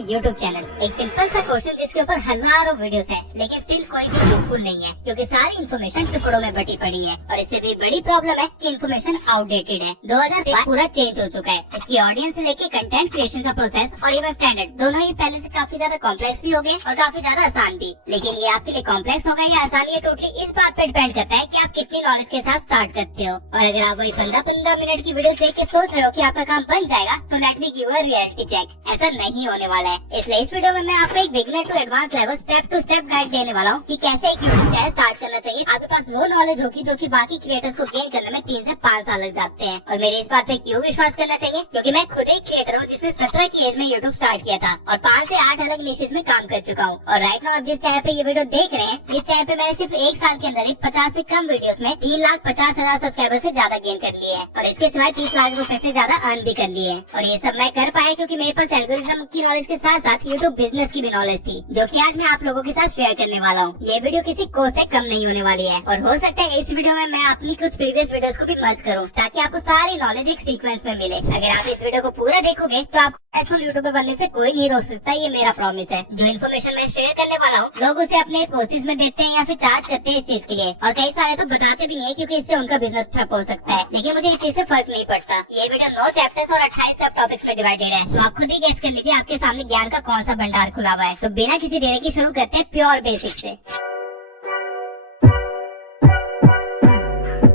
YouTube channel एक simple सा question जिसके ऊपर हजारों वीडियोस हैं, लेकिन स्टिल कोई भी यूजफुल नहीं है क्योंकि सारी इन्फॉर्मेशन टुकड़ों में बटी पड़ी है। और इससे भी बड़ी प्रॉब्लम है कि इन्फॉर्मेशन आउटडेटेड है। 2020 पूरा चेंज हो चुका है। इसकी ऑडियंस से लेके कंटेंट क्रिएशन का प्रोसेस और इवन स्टैंडर्ड दोनों ही पहले से काफी ज्यादा कॉम्प्लेक्स भी हो गए और काफी ज्यादा आसान भी। लेकिन ये आपके लिए कॉम्प्लेक्स होगा या आसान, ये टोटली इस बात पे डिपेंड करता है कि आप कितनी नॉलेज के साथ स्टार्ट करते हो। और अगर आप वही 15-15 मिनट की वीडियो देख के सोच रहे हो कि आपका काम बन जाएगा, तो let me give a reality check, ऐसा नहीं होने वाला है। इसलिए इस वीडियो में मैं आपको एक beginner to advance level step to step guide देने वाला हूँ कि कैसे एक यूट्यूब चैनल स्टार्ट करना चाहिए। आपके पास वो नॉलेज होगी जो कि बाकी क्रिएटर्स को गेन करने में 3 से 5 साल लग जाते हैं। और मेरे इस बात पे क्यों विश्वास करना चाहिए, क्योंकि मैं खुद एक क्रिएटर हूँ जिसने 17 की एज में यूट्यूब स्टार्ट किया था और 5 से 8 अलग निशेस में काम कर चुका हूँ। और राइट नाउ आप जिस चैनल पे ये वीडियो देख रहे हैं, इस चैनल पे मैंने सिर्फ 1 साल के अंदर ही 50 से कम वीडियोस में 3,50,000 सब्सक्राइबर से ज्यादा गेन कर लिए हैं। और इसके सिवाय 30 लाख रुपए से ज्यादा अर्न भी कर लिए हैं। और ये सब मैं कर पाया क्योंकि मेरे पास एल्गोरिथम की नॉलेज के साथ साथ यूट्यूब बिजनेस की भी नॉलेज थी, जो कि आज मैं आप लोगों के साथ शेयर करने वाला हूँ। ये वीडियो किसी कोर्स से कम नहीं होने वाली है और हो सकता है इस वीडियो में मैं अपनी कुछ प्रीवियस वीडियोस को भी मर्ज करूँ ताकि आपको सारी नॉलेज एक सीक्वेंस में मिले। अगर आप इस वीडियो को पूरा देखोगे तो आपको सक्सेसफुल यूट्यूबर बनने से कोई नहीं रोक सकता, ये मेरा प्रॉमिस है। जो इन्फॉर्मेशन मैं शेयर करने वाला हूँ, लोग उसे अपने कोर्सेज में देते हैं या फिर चार्ज करते हैं इस चीज के लिए, और कई सारे तो बताते भी नहीं है क्योंकि इससे उनका बिजनेस ठप हो सकता है। लेकिन मुझे इस चीज से फर्क नहीं पड़ता। ये वीडियो 9 चैप्टर्स और 28 सब टॉपिक्स में डिवाइडेड है, तो आप खुद ही गेस कर लीजिए आपके सामने ज्ञान का कौन सा भंडार खुला हुआ है। तो बिना किसी देरी के शुरू करते हैं प्योर बेसिक से।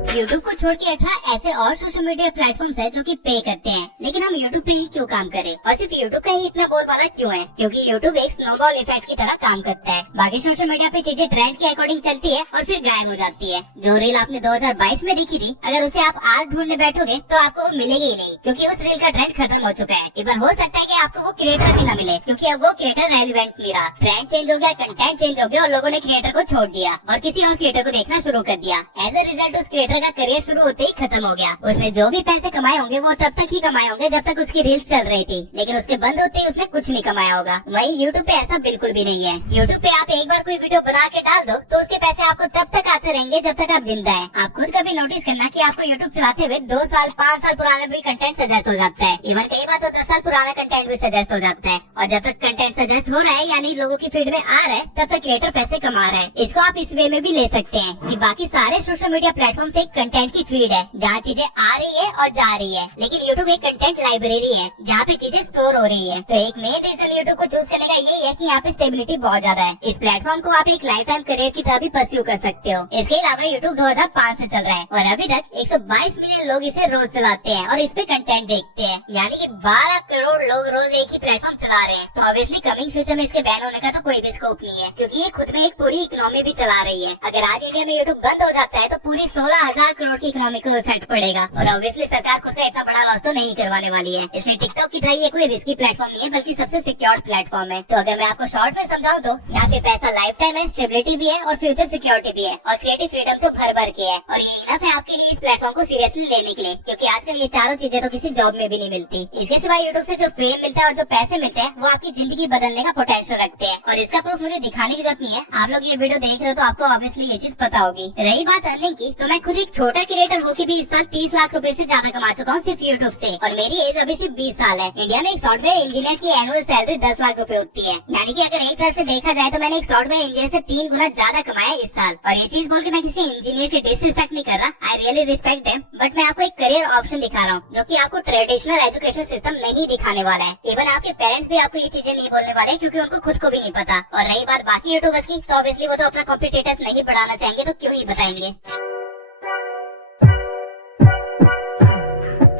YouTube को छोड़ के 18 ऐसे और सोशल मीडिया प्लेटफॉर्म्स है जो कि पे करते हैं, लेकिन हम YouTube पे ही क्यों काम करें और सिर्फ YouTube का ही इतना बोलबाला क्यों है? क्योंकि YouTube एक स्नोबॉल इफेक्ट की तरह काम करता है। बाकी सोशल मीडिया पे चीजें ट्रेंड के अकॉर्डिंग चलती है और फिर गायब हो जाती है। जो रील आपने 2022 में देखी थी, अगर उसे आप आज ढूंढने बैठोगे तो आपको वो मिलेगी ही नहीं, क्योंकि उस रील का ट्रेंड खत्म हो चुका है। इवन हो सकता है कि आपको वो क्रिएटर भी न मिले क्योंकि अब वो क्रिएटर रेलिवेंट नहीं रहा। ट्रेंड चेंज हो गया, कंटेंट चेंज हो गया और लोगों ने क्रिएटर को छोड़ दिया और किसी और क्रिएटर को देखना शुरू कर दिया। एज ए रिजल्ट उस क्रिएटर का करियर शुरू होते ही खत्म हो गया। उसने जो भी पैसे कमाए होंगे वो तब तक ही कमाए होंगे जब तक उसकी रील्स चल रही थी, लेकिन उसके बंद होते ही उसने कुछ नहीं कमाया होगा। वहीं YouTube पे ऐसा बिल्कुल भी नहीं है। YouTube पे आप एक बार कोई वीडियो बना के डाल दो तो उसके पैसे आपको तब तक आते रहेंगे जब तक आप जिंदा है। आप खुद कभी नोटिस करना कि आपको YouTube चलाते हुए 2 साल 5 साल पुराना भी कंटेंट सजेस्ट हो जाता है। इवन कई बार तो 10 साल पुराना कंटेंट भी सजेस्ट हो जाता है। और जब तक कंटेंट सजेस्ट हो रहा है यानी लोगों की फीड में आ रहा है, तब तक क्रिएटर पैसे कमा रहा है। इसको आप इस वे में भी ले सकते हैं कि बाकी सारे सोशल मीडिया प्लेटफॉर्म से कंटेंट की फीड है जहाँ चीजें आ रही है और जा रही है, लेकिन YouTube एक कंटेंट लाइब्रेरी है जहाँ पे चीजें स्टोर हो रही है। तो एक मेन रीजन YouTube को चूज करने का यही है कि यहाँ पे स्टेबिलिटी बहुत ज्यादा है। इस प्लेटफॉर्म को आप एक लाइफ टाइम करियर की तरह भी परस्यू कर सकते हो। इसके अलावा YouTube 2005 से चल रहा है और अभी तक 122 मिलियन लोग इसे रोज चलाते हैं और इस पे कंटेंट देखते हैं, यानी कि 12 करोड़ लोग रोज एक ही प्लेटफॉर्म चला रहे हैं। तो ऑब्वियसली कमिंग फ्यूचर में इसके बैन होने का तो कोई भी स्कोप नहीं है, क्योंकि ये खुद में एक पूरी इकोनॉमी भी चला रही है। अगर आज इंडिया में YouTube बंद हो जाता है तो पूरी 16,000 करोड़ की इकोनॉमी को इफेक्ट पड़ेगा और ऑब्वियसली सरकार खुद का इतना बड़ा लॉस तो नहीं करवाने वाली है। इसलिए टिकटॉक की तरह ये कोई रिस्की प्लेटफॉर्म नहीं है, बल्कि सबसे सिक्योर प्लेटफॉर्म है। तो अगर मैं आपको शॉर्ट में समझाऊं तो यहाँ पे पैसा लाइफ टाइम है, स्टेबिलिटी भी है और फ्यूचर सिक्योरिटी भी है और क्रिएटिव फ्रीडम तो भर भर के है। और ये इनफ है आपके लिए इस प्लेटफॉर्म को सीरियसली लेने के लिए, क्योंकि आजकल ये चारों चीजें तो किसी जॉब में भी नहीं मिलती। इसके सिवाय यूट्यूब से जो फेम मिलता है और जो पैसे मिलते हैं वो आपकी जिंदगी बदलने का पोटेंशियल रखते हैं। और इसका प्रूफ मुझे दिखाने की जरूरत नहीं है, आप लोग ये वीडियो देख रहे हो तो आपको ऑब्वियसली ये चीज पता होगी। रही बात अर्निंग की, तो मैं खुद एक छोटा क्रिएटर होकर भी इस साल 30 लाख रुपए से ज्यादा कमा चुका हूँ सिर्फ यूट्यूब से, और मेरी एज अभी सिर्फ 20 साल है। इंडिया में एक सॉफ्टवेयर इंजीनियर की एनुअल सैलरी 10 लाख रुपए होती है, यानी कि अगर एक तरह से देखा जाए तो मैंने एक सॉफ्टवेयर इंजीनियर से 3 गुना ज्यादा कमाया इस साल। और ये चीज बोल के मैं किसी इंजीनियर की डिसरिस्पेक्ट नहीं कर रहा, I really respect them, but मैं आपको एक करियर ऑप्शन दिखा रहा हूँ जो कि आपको ट्रेडिशनल एजुकेशन सिस्टम नहीं दिखाने वाला है। इवन आपके पेरेंट्स भी आपको ये चीजें नहीं बोलने वाले क्योंकि उनको खुद को भी नहीं पता। और रही बात बाकी यूट्यूबर्स की, तो ऑब्वियसली वो तो अपना कॉम्पिटिटर्स नहीं बढ़ाना चाहेंगे तो क्यों ही बताएंगे।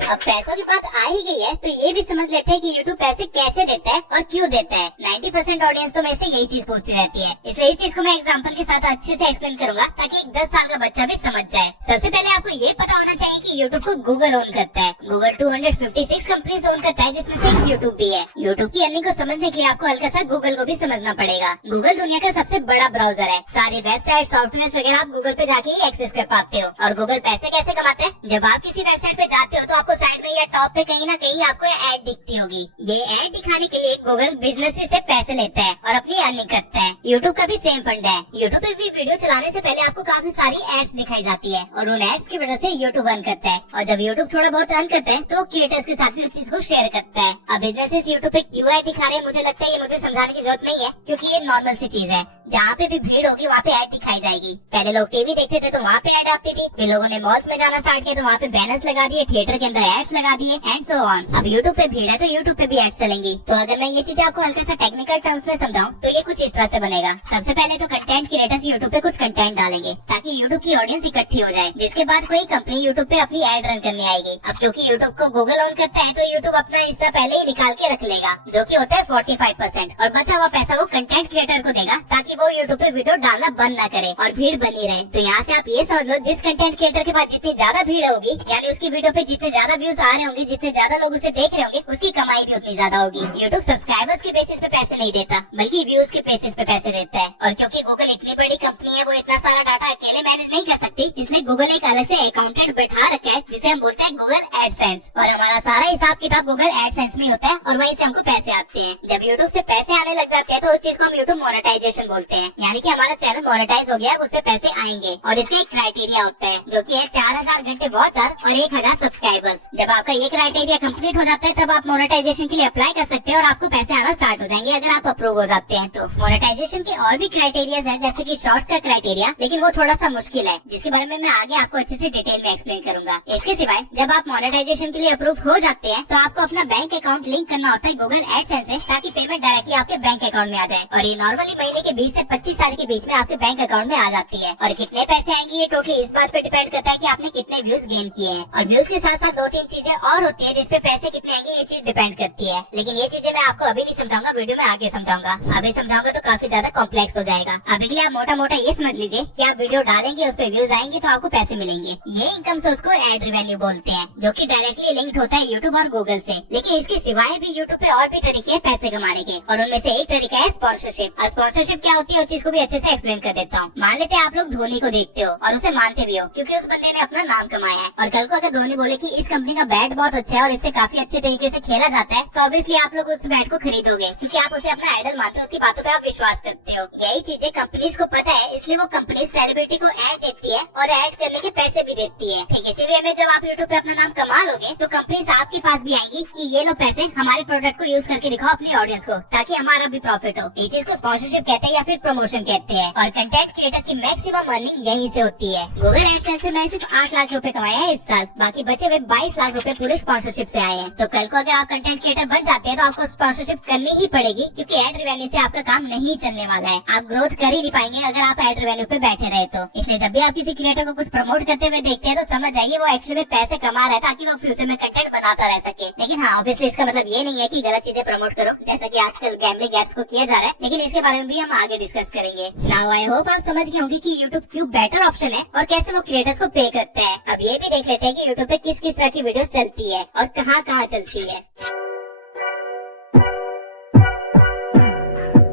अब पैसों की बात आ ही गई है तो ये भी समझ लेते हैं कि YouTube पैसे कैसे देता है और क्यों देता है। 90% ऑडियंस तो मेरे से यही चीज पूछती रहती है, इसलिए इस चीज को मैं एग्जांपल के साथ अच्छे से एक्सप्लेन करूंगा ताकि एक 10 साल का बच्चा भी समझ जाए। सबसे पहले आपको ये पता होना चाहिए कि YouTube को गूगल ओन करता है। गूगल 256 कंपनीज ओन करता है, जिसमें से YouTube भी है। YouTube की अर्निंग को समझने के लिए आपको हल्का सा गूगल को भी समझना पड़ेगा। गूगल दुनिया का सबसे बड़ा ब्राउजर है, सारी वेबसाइट सॉफ्टवेयर वगैरह आप गूगल पे जाके ही एक्सेस कर पाते हो। और गूगल पैसे कैसे कमाते हैं? जब आप किसी वेबसाइट पे जाते हो तो आपको साइड में या टॉप पे कहीं ना कहीं आपको ऐड दिखती होगी। ये ऐड दिखाने के लिए गूगल बिजनेस से पैसे लेता है और अपनी अर्निंग करता है। यूट्यूब का भी सेम फंड है। यूट्यूब पे भी वीडियो चलाने से पहले आपको काफी सारी एड्स दिखाई जाती है और उन एड्स की वजह से यूट्यूब अर्न करता है। और जब यूट्यूब थोड़ा बहुत अर्न करता है तो क्रिएटर्स के साथ भी उस चीज को शेयर करता है। अब बिजनेसेस यूट्यूब पे क्यों ऐड दिखा रहे हैं, मुझे लगता है ये मुझे समझाने की जरूरत नहीं है, क्योंकि ये नॉर्मल सी चीज है। जहाँ पे भी भीड़ होगी वहाँ पे ऐड दिखाई जाएगी। पहले लोग टीवी देखते थे तो वहाँ पे ऐड आती थी, फिर लोगों ने मॉल्स में जाना स्टार्ट किया तो वहाँ पे बैनर्स लगा दिए, थिएटर के अंदर एड्स लगा दिए एंड सो ऑन। अब यूट्यूब पे भीड़ है तो यूट्यूब पे भी एड्स चलेंगी। तो अगर मैं ये चीजें आपको हल्का सा टेक्निकल टर्म्स में समझाऊं तो ये कुछ इस तरह से बनेगा। सबसे पहले तो कंटेंट क्रिएटर्स यूट्यूब पे कुछ कंटेंट डालेंगे ताकि यूट्यूब की ऑडियंस इकट्ठी हो जाए, जिसके बाद कोई कंपनी यूट्यूब पे अपनी एड रन करने आएगी। अब क्योंकि यूट्यूब को गूगल ऑन करता है तो यूट्यूब अपना हिस्सा पहले ही निकाल के रख लेगा, जो कि होता है 45%, और बचा हुआ पैसा वो कंटेंट क्रिएटर को देगा ताकि वो यूट्यूब पे वीडियो डालना बंद न करे और भीड़ बनी रहे। तो यहाँ से आप ये समझ लो, जिस कंटेंट क्रिएटर के पास जितनी ज्यादा भीड़ होगी, यानी उसकी वीडियो पे जितने ज्यादा व्यूज आ रहे होंगे, जितने ज्यादा लोग उसे देख रहे होंगे, उसकी कमाई भी उतनी ज्यादा होगी। यूट्यूब सब्सक्राइबर्स के बेसिस पे पैसे नहीं देता, बल्कि व्यूज के बेसिस पे पैसे देता है। और क्योंकि गूगल इतनी बड़ी कंपनी है, वो इतना सारा डाटा अकेले मैनेज नहीं कर सकती, इसलिए गूगल एक अलग से अकाउंटेंट बैठा रखा है जिसे हम बोलते हैं गूगल एडसेंस। और हमारा सारा हिसाब किताब गूगल एडसेंस में होता है और वहीं से हमको पैसे आते हैं। जब यूट्यूब से पैसे आने लग जाते हैं तो उस चीज को हम यूट्यूब मोनेटाइजेशन बोलते हैं, यानी कि हमारा चैनल मोनेटाइज हो गया, उससे पैसे आएंगे। और इसका एक क्राइटेरिया होता है जो कि है 4000 घंटे वॉच आवर और 1000 सब्सक्राइबर्स। जब आपका ये क्राइटेरिया कंप्लीट हो जाता है तब आप मोनेटाइजेशन के लिए अप्लाई कर सकते हैं और आपको पैसे आना स्टार्ट हो जाएंगे अगर आप अप्रूव हो जाते हैं तो। मोनेटाइजेशन के और भी क्राइटेरिया है, जैसे कि शॉर्ट्स का क्राइटेरिया, लेकिन वो थोड़ा सा मुश्किल है, जिसके बारे में मैं आगे आपको अच्छे से डिटेल में एक्सप्लेन करूंगा। इसके सिवाय जब आप मोनेटाइजेशन के लिए अप्रूव हो जाते हैं तो आपको अपना बैंक अकाउंट लिंक करना होता है गूगल एडसेंस से, ताकि पेमेंट डायरेक्टली आपके बैंक अकाउंट में आ जाए। और ये नॉर्मली महीने के 20 से 25 तारीख के बीच में आपके बैंक अकाउंट में आ जाती है। और कितने पैसे आएंगे ये टोटली इस बात पे डिपेंड करता है कि आपने कितने व्यूज गेन किए हैं। और व्यूज के साथ साथ 2-3 चीजें और होती है जिसपे पैसे कितने आएंगे ये चीज डिपेंड करती है, लेकिन ये चीजें मैं आपको अभी नहीं समझाऊंगा, वीडियो में आगे समझाऊंगा। अभी समझाऊंगा तो काफी ज्यादा कॉम्प्लेक्स हो जाएगा। अभी के लिए आप मोटा मोटा ये समझ लीजिए कि आप वीडियो डालेंगे, उस पर व्यूज आएंगे तो आपको पैसे मिलेंगे। ये इनकम सोर्स को एड रेवेन्यू बोलते हैं, जो कि डायरेक्टली लिंक्ड होता है यूट्यूब और गूगल से। लेकिन इसके सिवाय भी यूट्यूब पे और भी तरीके हैं पैसे कमाने के, और उनमें से एक तरीका है स्पॉन्सरशिप। और स्पॉन्सरशिप क्या होती है उस चीज को भी अच्छे से एक्सप्लेन कर देता हूँ। मान लेते हैं आप लोग धोनी को देखते हो और उसे मानते भी हो, क्योंकि उस बंदे ने अपना नाम कमाया है। और कल को अगर धोनी बोले कि इस कंपनी का बैट बहुत अच्छा है और इससे काफी अच्छे तरीके से खेला जाता है, तो ऑब्वियसली आप लोग उस बैट को खरीदोगे, क्योंकि आप उसे अपना आइडल मानते हो, उसकी बातों पे आप विश्वास करते हो। यही चीजें कंपनीज को पता है, इसलिए वो कंपनी सेलिब्रिटी को ऐड देती है और ऐड करने के पैसे भी देती है। ठीक इसी वे में जब आप यूट्यूब पे अपना नाम कमा लोगे तो कंपनीज आपके पास भी आएगी कि ये लो पैसे, हमारे प्रोडक्ट को यूज करके दिखाओ अपनी ऑडियंस को, ताकि हमारा भी प्रॉफिट हो। ये चीज को स्पॉन्सरशिप कहते हैं या फिर प्रमोशन कहते हैं। और कंटेंट क्रिएटर्स की मैक्सिमम अर्निंग यहीं से होती है। गूगल एडसेंस से मैंने सिर्फ 8 लाख रुपए कमाया है इस साल, बाकी बचे हुए 22 लाख रुपए पूरे स्पॉन्सरशिप से आए हैं। तो कल को अगर आप कंटेंट क्रिएटर बन जाते हैं तो आपको स्पॉन्सरशिप करनी ही पड़ेगी, क्योंकि एड रेवेन्यू से आपका काम नहीं चलने वाला है। आप ग्रोथ कर ही नहीं पाएंगे अगर आप एड रेवेन्यू पे बैठे रहे तो। इसलिए जब भी आप किसी क्रिएटर को कुछ प्रमोट करते हुए देखते हैं तो समझ जाइए वो एक्चुअली में पैसे कमा रहा है, ताकि वो फ्यूचर में कंटेंट बनाता रह सके। लेकिन हाँ, ऑब्वियसली इसका मतलब ये नहीं है कि गलत चीजें प्रमोट करो, जैसा कि आजकल गैम्बलिंग ऐप्स को किया जा रहा है, लेकिन इसके बारे में भी हम आगे डिस्कस करेंगे। नाउ आई होप आप समझ गए होंगे कि यूट्यूब क्यों बेटर ऑप्शन है और कैसे वो क्रिएटर्स को पे करते हैं। अब ये भी देख लेते हैं कि यूट्यूब पे किस किस तरह की वीडियोस चलती है और कहाँ कहाँ चलती है।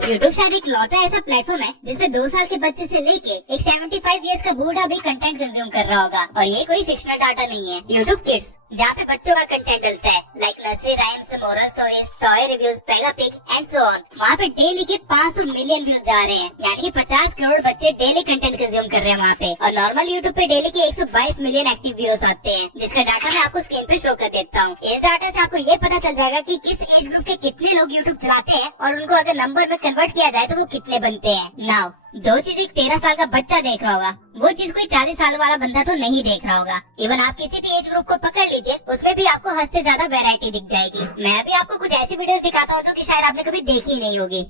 यूट्यूब शायद एक लौटा ऐसा प्लेटफॉर्म है जिसपे 2 साल के बच्चे से लेके एक 75 इयर्स का बूढ़ा भी कंटेंट कंज्यूम कर रहा होगा। और ये कोई फिक्शनल डाटा नहीं है। यूट्यूब किड्स, जहाँ पे बच्चों का कंटेंट डलता है, like nursery rhymes, moral stories, toy reviews, Pega pig and so on, वहाँ पे डेली के 500 मिलियन व्यूज जा रहे हैं, यानी कि 50 करोड़ बच्चे डेली कंटेंट कंज्यूम कर रहे हैं वहाँ पे। और नॉर्मल यूट्यूब पे डेली के 122 मिलियन एक्टिव व्यूज आते हैं, जिसका डाटा मैं आपको स्क्रीन पे शो कर देता हूँ। इस डाटा से आपको ये पता चल जाएगा कि किस एज ग्रुप के कितने लोग यूट्यूब चलाते हैं और उनको अगर नंबर में कन्वर्ट किया जाए तो वो कितने बनते हैं। नाउ जो चीज एक 13 साल का बच्चा देख रहा होगा, वो चीज कोई 40 साल वाला बंदा तो नहीं देख रहा होगा। इवन आप किसी भी एज ग्रुप को पकड़ लीजिए, उसमें भी आपको हद से ज्यादा वैरायटी दिख जाएगी। मैं भी आपको कुछ ऐसी वीडियोस दिखाता हूँ जो कि शायद आपने कभी देखी ही नहीं होगी।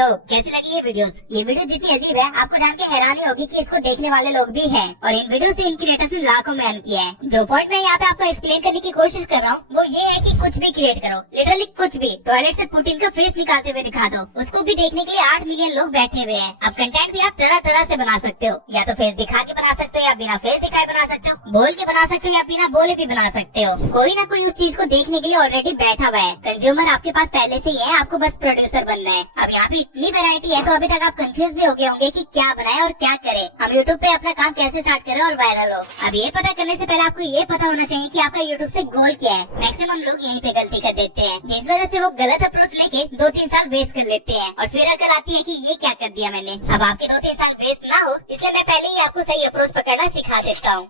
कैसी लगी ये वीडियोस? ये वीडियो जितनी अजीब है आपको जान के हैरानी होगी कि इसको देखने वाले लोग भी हैं और इन वीडियो से इन क्रिएटर्स ने लाखों में अर्न किया है। जो पॉइंट मैं यहाँ पे आपको एक्सप्लेन करने की कोशिश कर रहा हूँ वो ये है कि कुछ भी क्रिएट करो, लिटरली कुछ भी। टॉयलेट से पुतिन का फेस निकालते हुए दिखा दो, उसको भी देखने के लिए 8 मिलियन लोग बैठे हुए हैं। अब कंटेंट भी आप तरह तरह से बना सकते हो, या तो फेस दिखा के बना सकते हो या बिना फेस दिखाए बना सकते हो, बोल के बना सकते हो या बिना बोले भी बना सकते हो। कोई ना कोई उस चीज को देखने के लिए ऑलरेडी बैठा हुआ है। कंज्यूमर आपके पास पहले से ही है, आपको बस प्रोड्यूसर बनना है। अब यहाँ पे इतनी वैरायटी है तो अभी तक आप कंफ्यूज भी हो गए होंगे कि क्या बनाए और क्या करे, हम यूट्यूब पे अपना काम कैसे स्टार्ट करें और वायरल हो। अब ये पता करने से पहले आपको ये पता होना चाहिए कि आपका यूट्यूब से गोल क्या है। मैक्सिमम लोग यहीं पे गलती कर देते हैं, जिस वजह से वो गलत अप्रोच लेके 2-3 साल वेस्ट कर लेते हैं और फिर अकल आती है कि ये क्या कर दिया मैंने। अब आपके 2-3 साल वेस्ट ना हो इसलिए मैं पहले ही आपको सही अप्रोच पकड़ना सिखा देता हूँ।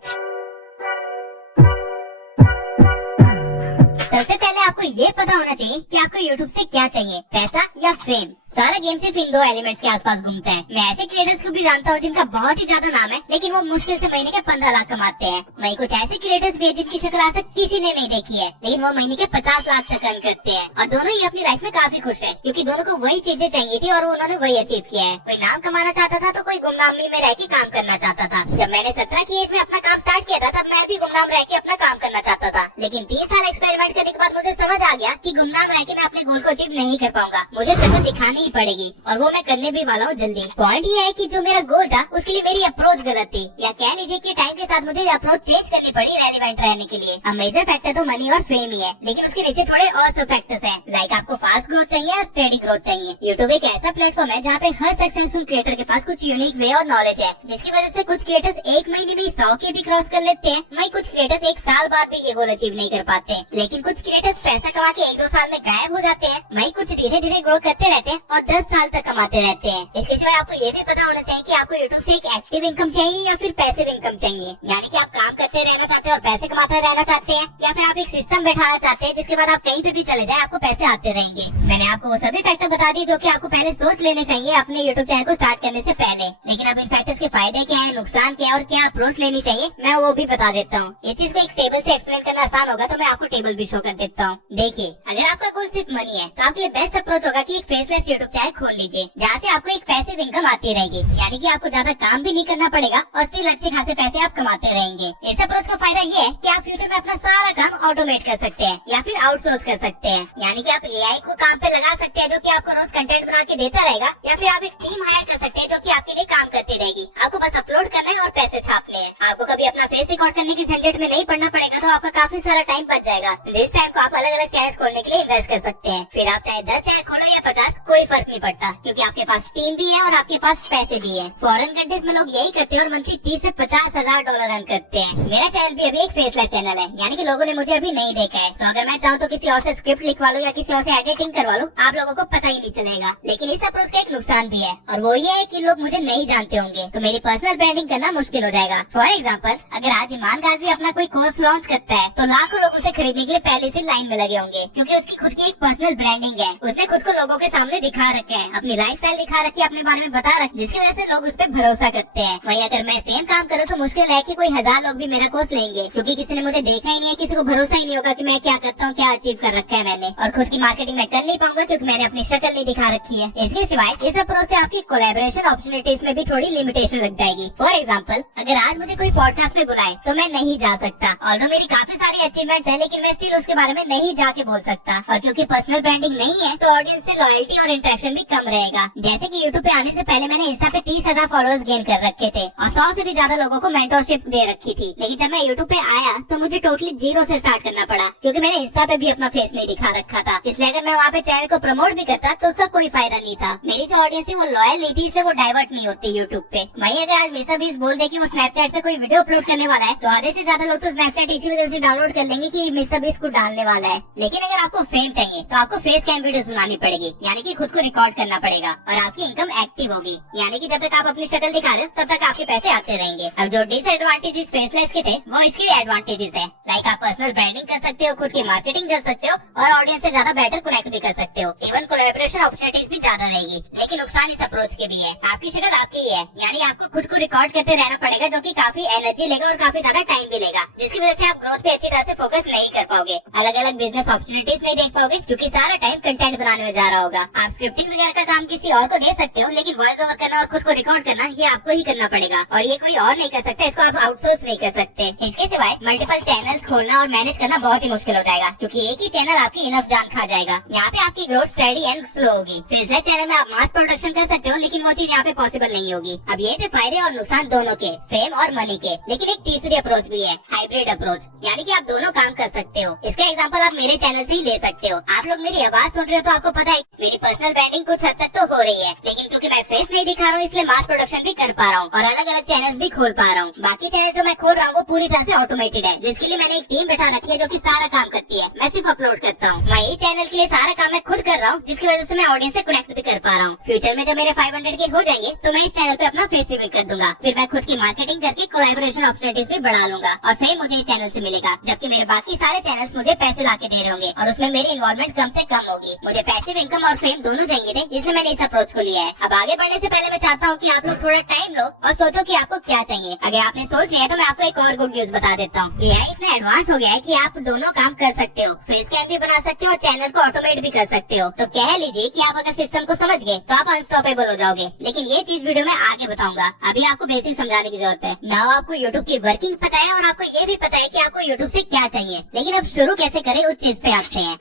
सबसे पहले आपको ये पता होना चाहिए कि आपको यूट्यूब से क्या चाहिए, पैसा या फेम। सारा गेम सिर्फ इन 2 एलिमेंट्स के आसपास घूमता है। मैं ऐसे क्रिएटर्स को भी जानता हूँ जिनका बहुत ही ज्यादा नाम है लेकिन वो मुश्किल से महीने के 15 लाख कमाते हैं। वहीं कुछ ऐसे क्रिएटर्स भी है जिनकी शक्ल आज तक किसी ने नहीं देखी है लेकिन वो महीने के 50 लाख तक अर्न करते हैं और दोनों ही अपनी लाइफ में काफी खुश है क्योंकि दोनों को वही चीजें चाहिए थी और उन्होंने वही अचीव किया है। कोई नाम कमाना चाहता था तो कोई गुमनामी में रह के काम करना चाहता था। जब मैंने 17 की एज में अपना काम स्टार्ट किया था तब मैं भी गुमनाम रह के अपना काम करना चाहता था, लेकिन 30 साल एक्सपेरिमेंट करने के बाद मुझे समझ आ गया कि गुमनाम रह के मैं अपने गोल को अचीव नहीं कर पाऊंगा, मुझे शक्ल दिखानी ही पड़ेगी और वो मैं करने भी वाला हूँ जल्दी। पॉइंट ये है कि जो मेरा गोल था उसके लिए मेरी अप्रोच गलत थी, या कह लीजिए कि टाइम के साथ मुझे अप्रोच चेंज करनी पड़ी रेलिवेंट रहने के लिए। अब मेजर फैक्टर तो मनी और फेम ही है लेकिन उसके नीचे थोड़े और सब फैक्टर्स हैं, लाइक आपको फास्ट ग्रोथ चाहिए या स्टेडी ग्रोथ चाहिए। यूट्यूब एक ऐसा प्लेटफॉर्म है जहाँ पे हर सक्सेसफुल क्रिएटर के पास कुछ यूनिक वे और नॉलेज है जिसकी वजह से कुछ क्रिएटर्स 1 महीने में 100 के भी क्रॉस कर लेते हैं, वहीं कुछ क्रिएटर्स 1 साल बाद भी ये गोल अचीव नहीं कर पाते। लेकिन कुछ क्रिएटर्स पैसा कमा के 1-2 साल में गायब हो जाते हैं, वहीं कुछ धीरे धीरे ग्रो करते रहते हैं और 10 साल तक कमाते रहते हैं। इसके सिवाय आपको ये भी पता होना चाहिए कि आपको यूट्यूब से एक एक्टिव इनकम चाहिए या फिर पैसिव इनकम चाहिए, यानी कि आप काम करते रहना चाहते हैं और पैसे कमाते रहना चाहते हैं, या फिर आप एक सिस्टम बैठाना चाहते हैं जिसके बाद आप कहीं पे भी चले जाए आपको पैसे आते रहेंगे। मैंने आपको वो सभी फैक्टर बता दिए जो कि आपको पहले सोच लेने चाहिए अपने यूट्यूब चैनल को स्टार्ट करने से पहले। लेकिन अब इन फैक्टर्स के फायदे क्या है, नुकसान क्या है और क्या अप्रोच लेनी चाहिए मैं वो भी बता देता हूँ। इस चीज को एक टेबल से एक्सप्लेन करना आसान होगा तो मैं आपको टेबल भी शो कर देता हूँ। देखिए, अगर आपका गोल सिर्फ मनी है तो आपके लिए बेस्ट अप्रोच होगा कि एक फेसलेस यूट्यूब चैनल खोल लीजिए जहाँ से आपको एक पैसिव इनकम आती रहेगी, यानी कि आपको ज्यादा काम भी नहीं करना पड़ेगा और स्टिल अच्छे खासे पैसे आप कमाते रहेंगे। इस अप्रोच का फायदा ये है कि आप फ्यूचर में अपना सारा काम ऑटोमेट कर सकते हैं या फिर आउटसोर्स कर सकते हैं, यानी कि आप एआई को काम पे लगा सकते हैं जो कि आपको रोज कंटेंट बना के देता रहेगा, या फिर आप एक टीम हायर कर सकते हैं जो कि आपके लिए काम करती रहेगी। आपको बस अपलोड करना है और पैसे छापने हैं। आपको कभी अपना फेस रिकॉर्ड करने के झंझट में नहीं पड़ना पड़ेगा तो आपका काफी सारा टाइम बच जाएगा। जिस टाइम को आप अलग अलग चैनल खोलने के लिए इन्वेस्ट कर सकते हैं। फिर आप चाहे 10 चैनल खोलो या 50, कोई फर्क नहीं पड़ता क्योंकि आपके पास टीम भी है और आपके पास पैसे भी है। फॉरेन कंट्रीज में लोग यही करते हैं और मंथली 30 से 50 हजार डॉलर अर्न करते हैं। मेरा चैनल भी अभी एक फेसलेस चैनल है, यानी कि लोगों ने मुझे अभी नहीं देखा है, तो अगर मैं चाहूँ तो किसी और से स्क्रिप्ट लिखवा लूँ या किसी और से एडिटिंग करवा लूँ, आप लोगों को पता ही नहीं चलेगा। लेकिन इस अप्रोच का एक नुकसान भी है और वो ये है कि लोग मुझे नहीं जानते होंगे तो मेरी पर्सनल ब्रांडिंग करना मुश्किल हो जाएगा। फॉर एग्जाम्पल, अगर आज ईमान गाजी अपना कोई कोर्स लॉन्च करता है तो लाखों लोग उसे खरीदने के लिए पहले से लाइन में लगे होंगे क्योंकि उसकी खुद की एक पर्सनल ब्रांडिंग है। उसने खुद को लोगों के सामने दिखा रखा है, अपनी लाइफस्टाइल दिखा रखी है, अपने बारे में बता रखा, जिसकी वजह से लोग उस पर भरोसा करते हैं। वहीं अगर मैं सेम काम करूँ तो मुश्किल है कि कोई 1000 लोग भी मेरा कोर्स लेंगे क्योंकि किसी ने मुझे देखा ही नहीं है, किसी को भरोसा ही नहीं होगा कि मैं क्या करता हूँ, क्या अचीव कर रखा है मैंने, और खुद की मार्केटिंग मैं कर नहीं पाऊंगा क्योंकि मैंने अपनी शक्ल नहीं दिखा रखी है। इसके सिवाय इस अप्रोच से आपकी कोलैबोरेशन अपॉर्चुनिटीज में भी थोड़ी लिमिटेशन लग जाएगी। फॉर एग्जाम्पल, अगर आज मुझे कोई पॉडकास्ट में बुलाए तो मैं नहीं जा सकता, ऑल्दो मेरी काफी सारी अचीवमेंट्स है लेकिन मैं स्टिल उसके बारे में नहीं जाके बोल सकता, और क्योंकि पर्सनल ब्रांडिंग नहीं है तो ऑडियंस से लॉयल्टी और इंटरेक्शन भी कम रहेगा। जैसे कि यूट्यूब पे आने से पहले मैंने इंस्टा पे 30,000 फॉलोअर्स गेन कर रखे थे और 100 से भी ज्यादा लोगों को मेंटरशिप दे रखी थी, लेकिन जब मैं यूट्यूब पे आया तो मुझे टोटली 0 से स्टार्ट करना पड़ा क्योंकि मैंने इंस्टा पे भी अपना फेस नहीं दिखा रखा था। इसलिए अगर मैं वहाँ पे चैनल को प्रमोट भी करता तो उसका कोई फायदा नहीं था। मेरी जो ऑडियंस थी वो लॉयल नहीं थी, इसलिए वो डाइवर्ट नहीं होती यूट्यूब पे। वहीं अगर आज मिस्टर बीस्ट बोल दे कि वो स्नैपचैट पे कोई वीडियो अपलोड करने वाला है तो आधे से ज्यादा लोग तो स्नैपचैट इसी वजह से डाउनलोड कर लेंगे कि मिस्टर बीस्ट को डालने वाला है। लेकिन अगर आपको फेम चाहिए तो आपको फेस कैम वीडियोस बनानी पड़ेगी, यानी कि खुद को रिकॉर्ड करना पड़ेगा और आपकी इनकम एक्टिव होगी, यानी कि जब तक आप अपनी शक्ल दिखा रहे हो तब तक आपके पैसे आते रहेंगे। अब जो डिसएडवांटेजेस फेसलेस के थे वो इसके एडवांटेजेस है, लाइक आप पर्सनल ब्रांडिंग कर सकते हो, खुद की मार्केटिंग कर सकते हो और ऑडियंस से ज्यादा बेटर कनेक्ट भी कर सकते हो। इवन कोलैबोरेशन अपॉर्चुनिटीज भी ज्यादा रहेगी। लेकिन नुकसान इस अप्रोच के भी है, आपकी शक्ल आपकी ही है, यानी आपको खुद को रिकॉर्ड करते रहना पड़ेगा जो कि काफी एनर्जी एनर्जी लेगा और काफी ज्यादा टाइम भी लेगा, जिसकी वजह से आप ग्रोथ पे अच्छी तरह से फोकस नहीं कर पाओगे, अलग अलग बिजनेस अपॉर्चुनिटीज नहीं देख पाओगे, क्योंकि सारा टाइम कंटेंट बनाने में जा रहा होगा। आप स्क्रिप्टिंग वगैरह का काम किसी और को दे सकते हो, लेकिन वॉइस ओवर करना और खुद को रिकॉर्ड करना ये आपको ही करना पड़ेगा, और ये कोई और नहीं कर सकता, इसको आप आउटसोर्स नहीं कर सकते। इसके सिवाय मल्टीपल चैनल्स खोलना और मैनेज करना बहुत ही मुश्किल हो जाएगा, क्योंकि एक ही चैनल आपकी इनफ जान खा जाएगा। यहाँ पे आपकी ग्रोथ स्टडी एंड स्लो होगी। बिजनेस चैनल में आप मास प्रोडक्शन कर सकते हो, लेकिन वो चीज यहाँ पे पॉसिबल नहीं होगी। अब ये थे फायदे और नुकसान दोनों के, फेम और मनी के। लेकिन एक तीसरी अप्रोच भी है, हाइब्रिड अप्रोच, यानी कि आप दोनों काम कर सकते हो। इसका एग्जांपल आप मेरे चैनल से ही ले सकते हो। आप लोग मेरी आवाज सुन रहे हो तो आपको पता है मेरी पर्सनल ब्रांडिंग कुछ हद तक तो हो रही है, लेकिन क्योंकि मैं फेस नहीं दिखा रहा हूँ इसलिए मास प्रोडक्शन भी कर पा रहा हूँ और अलग अलग चैनल्स भी खोल पा रहा हूँ। बाकी चैनल जो मैं खोल रहा हूँ वो पूरी तरह से ऑटोमेटेड है, जिसके लिए मैंने एक टीम बैठा रखी है जो कि सारा काम करती है। मैं सिर्फ अपलोड करता हूँ। मैं ये चैनल के लिए सारा काम मैं खुद कर रहा हूँ, जिसकी वजह से मैं ऑडियंस से कनेक्ट भी कर पा रहा हूँ। फ्यूचर में जब मेरे 500 के हो जाएंगे तो मैं इस चैनल पे अपना फेस रिवील कर दूंगा, फिर मैं खुद की मार्केटिंग करके कोलैबोरेशन अपॉर्चुनिटीज भी बढ़ा लूंगा और फेम मुझे इस चैनल से मिलेगा, जबकि मेरे बाकी सारे चैनल्स मुझे पैसे लाके दे रहे होंगे और उसमें मेरी इन्वॉल्वमेंट कम से कम होगी। मुझे पैसिव इनकम और फेम दोनों चाहिए थे, इसलिए मैंने इस अप्रोच को लिया है। अब आगे बढ़ने से पहले मैं चाहता हूँ कि आप लोग थोड़ा टाइम लो और सोचो कि आपको क्या चाहिए। अगर आपने सोच लिया तो मैं आपको एक और गुड न्यूज बता देता हूँ। ये इतना एडवांस हो गया है कि आप दोनों काम कर सकते हो, फेस कैम भी बना सकते हो और चैनल को ऑटोमेट भी कर सकते हो। तो कह लीजिए कि आप अगर सिस्टम को समझ गए तो आप अनस्टॉपेबल हो जाओगे। लेकिन ये चीज वीडियो में आगे बताऊंगा, अभी आपको बेसिक समझाने की जरूरत है। ना आपको यूट्यूब की वर्किंग पता है और आपको ये भी पता है कि आपको यूट्यूब से क्या चाहिए, लेकिन अब शुरू कैसे करें उस चीज पे आते हैं।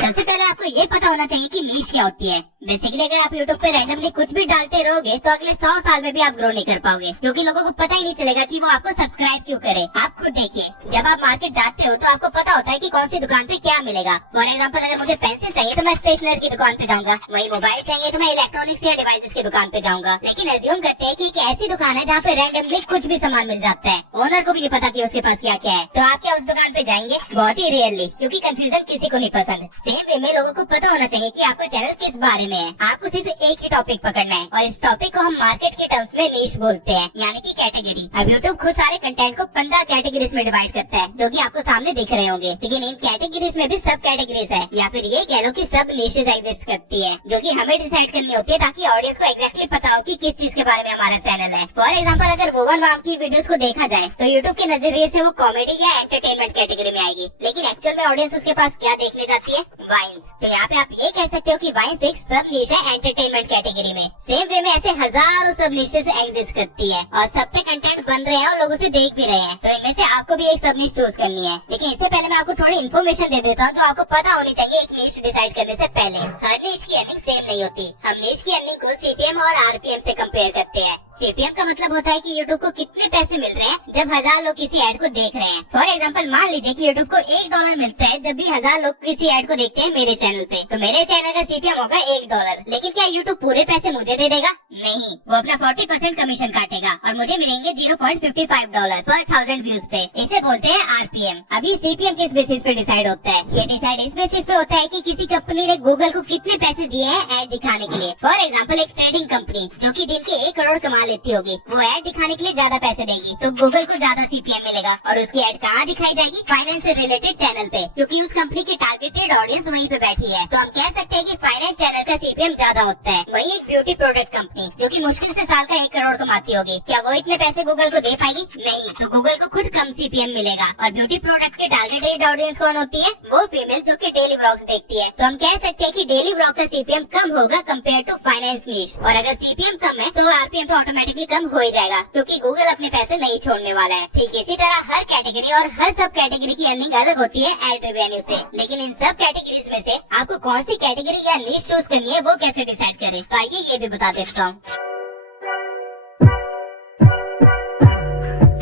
सबसे पहले आपको ये पता होना चाहिए कि नीश क्या होती है। बेसिकली अगर आप YouTube पे रैंडमली कुछ भी डालते रहोगे तो अगले 100 साल में भी आप ग्रो नहीं कर पाओगे, क्योंकि लोगों को पता ही नहीं चलेगा कि वो आपको सब्सक्राइब क्यों करे। आप खुद देखिए, जब आप मार्केट जाते हो तो आपको पता होता है कि कौन सी दुकान पे क्या मिलेगा। फॉर एग्जाम्पल, अगर मुझे पेंसिल चाहिए तो मैं स्टेशनरी की दुकान पे जाऊंगा, वही मोबाइल चाहिए तो मैं इलेक्ट्रॉनिक्स या डिवाइसेस की दुकान पे जाऊंगा। लेकिन एज्यूम करते हैं कि एक ऐसी दुकान है जहाँ पे रैंडमली कुछ भी सामान मिल जाता है, ओनर को भी नहीं पता कि उसके पास क्या क्या है, तो आप क्या उस दुकान पे जाएंगे? बहुत ही रेयरली, क्योंकि कंफ्यूजन किसी को नहीं पसंद। सेम वे में लोगों को पता होना चाहिए कि आपका चैनल किस बारे में है। आपको सिर्फ एक ही टॉपिक पकड़ना है और इस टॉपिक को हम मार्केट के टर्म्स में नीश बोलते हैं, यानी कि कैटेगरी। अब यूट्यूब खुद सारे कंटेंट को 15 कैटेगरीज में डिवाइड करता है, जो कि आपको सामने दिख रहे होंगे। लेकिन इन कैटेगरीज में भी सब कैटेगरीज है, या फिर ये कह लो कि सब निशेज एग्जिस्ट करती है, जो कि हमें डिसाइड करनी होती है ताकि ऑडियंस को एग्जैक्टली पता हो कि किस चीज के बारे में हमारा चैनल है। फॉर एग्जाम्पल, अगर वुमन वाम की वीडियोस को देखा जाए तो यूट्यूब के नजरिए से वो कॉमेडी या एंटरटेनमेंट कैटेगरी में आएगी, लेकिन एक्चुअल में ऑडियंस उसके पास क्या देखने जाती है? वाइन्स। तो यहाँ पे आप ये कह सकते हो कि वाइन्स एक सब निश है एंटरटेनमेंट कैटेगरी में। सेम वे में ऐसे हजारों सब निशेस एग्जिस्ट करती है और सब पे कंटेंट बन रहे हैं और लोग उसे देख भी रहे हैं, तो इनमें से आपको भी एक सब निश चूज करनी है। लेकिन इससे पहले मैं आपको थोड़ी इन्फॉर्मेशन दे देता हूँ जो आपको पता होनी चाहिए एक निश डिसाइड करने से पहले। हर निश की अर्निंग सेम नहीं होती। हम निश की अर्निंग को CPM और RPM से कंपेयर करते हैं। CPM का मतलब होता है कि YouTube को कितने पैसे मिल रहे हैं जब 1000 लोग किसी ऐड को देख रहे हैं। फॉर एग्जांपल, मान लीजिए कि YouTube को $1 मिलता है जब भी 1000 लोग किसी ऐड को देखते हैं मेरे चैनल पे, तो मेरे चैनल का CPM होगा $1। लेकिन क्या YouTube पूरे पैसे मुझे दे देगा? नहीं, वो अपना 40% कमीशन काटेगा और मुझे मिलेंगे $0.55 पर 1000 व्यूज पे। इसे बोलते हैं RPM। अभी CPM किस बेसिस पे डिसाइड होता है? ये डिसाइड इस बेसिस पे होता है कि किसी कंपनी ने गूगल को कितने पैसे दिए हैं ऐड दिखाने के लिए। फॉर एग्जाम्पल, एक ट्रेडिंग कंपनी जो की दिन के 1 करोड़ कमा लेती होगी, वो ऐड दिखाने के लिए ज्यादा पैसे देगी, तो गूगल को ज्यादा CPM मिलेगा। और उसकी ऐड कहाँ दिखाई जाएगी? फाइनेंस से रिलेटेड चैनल पे, क्योंकि उस कंपनी की टारगेटेड ऑडियंस वहीं पे बैठी है। तो हम कह सकते हैं कि फाइनेंस चैनल का CPM ज्यादा होता है। वही एक ब्यूटी प्रोडक्ट कंपनी जो कि मुश्किल से साल का 1 करोड़ कमाती होगी, क्या वो इतने पैसे गूगल को दे पाएगी? नहीं, तो गूगल को खुद कम CPM मिलेगा। और ब्यूटी प्रोडक्ट के टारगेटेड ऑडियंस कौन होती है? वो फीमेल जो कि डेली व्लॉग्स देखती है। तो हम कह सकते हैं कि डेली व्लॉग का CPM कम होगा कंपेयर टू फाइनेंस नीश। और अगर CPM कम है तो RPM तो ऑटोमेटिकली कम हो ही जाएगा, क्योंकि गूगल अपने पैसे नहीं छोड़ने वाला है। ठीक इसी तरह हर कैटेगरी और हर सब कैटेगरी की अर्निंग अलग होती है एड रेवेन्यू से। लेकिन इन सब कैटेगरीज में से आपको कौन सी कैटेगरी या नीश चूज करनी है वो कैसे डिसाइड करें, तो आइए ये भी बता देता हूँ।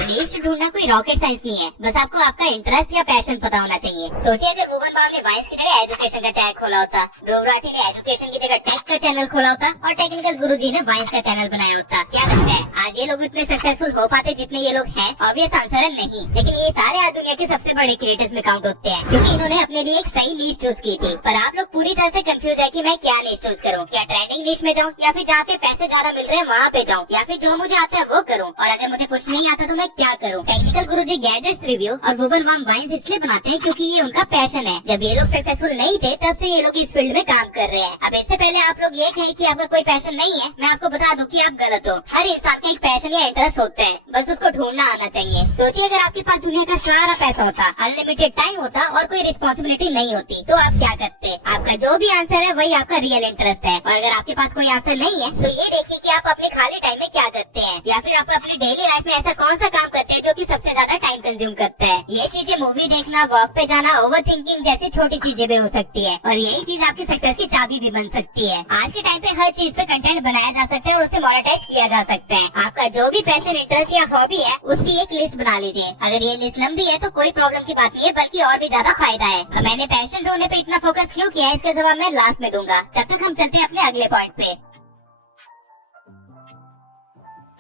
नीश ढूंढना कोई रॉकेट साइंस नहीं है, बस आपको आपका इंटरेस्ट या पैशन पता होना चाहिए। सोचिए अगर वुमन वाम ने वाइस की जगह एजुकेशन का चैनल खोला होता, ध्रुव राठी ने एजुकेशन की जगह टेक का चैनल खोला होता और टेक्निकल गुरुजी ने वाइस का चैनल बनाया होता, क्या लगता है आज ये लोग इतने सक्सेसफुल हो पाते जितने ये लोग हैं? ऑब्वियस आंसर है नहीं। लेकिन ये सारे आज दुनिया के सबसे बड़े क्रिएटर्स में काउंट होते हैं, क्योंकि इन्होंने अपने लिए एक सही नीश चूज की थी। पर आप लोग पूरी तरह से कंफ्यूज है कि मैं क्या नीश चूज करूँ, क्या ट्रेंडिंग नीश में जाऊँ या फिर जहाँ पे पैसे ज्यादा मिल रहे हैं वहाँ पे जाऊँ, या फिर जो मुझे आता है वो करूँ, और अगर मुझे कुछ नहीं आता तो मैं क्या करूँ? करूँ। टेक्निकल गुरुजी गैजेट्स रिव्यू और वुवन वाम वाइन्स इसलिए बनाते हैं क्योंकि ये उनका पैशन है। जब ये लोग सक्सेसफुल नहीं थे तब से ये लोग इस फील्ड में काम कर रहे हैं। अब इससे पहले आप लोग ये कहें कि आपका कोई पैशन नहीं है, मैं आपको बता दूं कि आप गलत हो। हर इंसान का एक पैशन या इंटरेस्ट होता है, बस उसको ढूंढना आना चाहिए। सोचिए अगर आपके पास दुनिया का सारा पैसा होता, अनलिमिटेड टाइम होता और कोई रिस्पॉन्सिबिलिटी नहीं होती तो आप क्या करते? आपका जो भी आंसर है वही आपका रियल इंटरेस्ट है। और अगर आपके पास कोई आंसर नहीं है तो ये देखिए कि आप अपने खाली टाइम में क्या करते हैं, या फिर आप अपनी डेली लाइफ में ऐसा कौन सा काम करते हैं जो कि सबसे ज्यादा टाइम कंज्यूम करता है। ये चीजें मूवी देखना, वॉक पे जाना, ओवर थिंकिंग जैसी छोटी चीजें भी हो सकती है और यही चीज आपकी सक्सेस की चाबी भी बन सकती है। आज के टाइम पे हर चीज पे कंटेंट बनाया जा सकता है और उसे मोनेटाइज किया जा सकता है। आपका जो भी पैशन, इंटरेस्ट या हॉबी है उसकी एक लिस्ट बना लीजिए। अगर ये लिस्ट लंबी है तो कोई प्रॉब्लम की बात नहीं है, बल्कि और भी ज्यादा फायदा है। तो मैंने पैशन ढूंढने पे इतना फोकस क्यों किया है इसका जवाब मैं लास्ट में दूंगा। तब तक हम चलते हैं अपने अगले पॉइंट पे।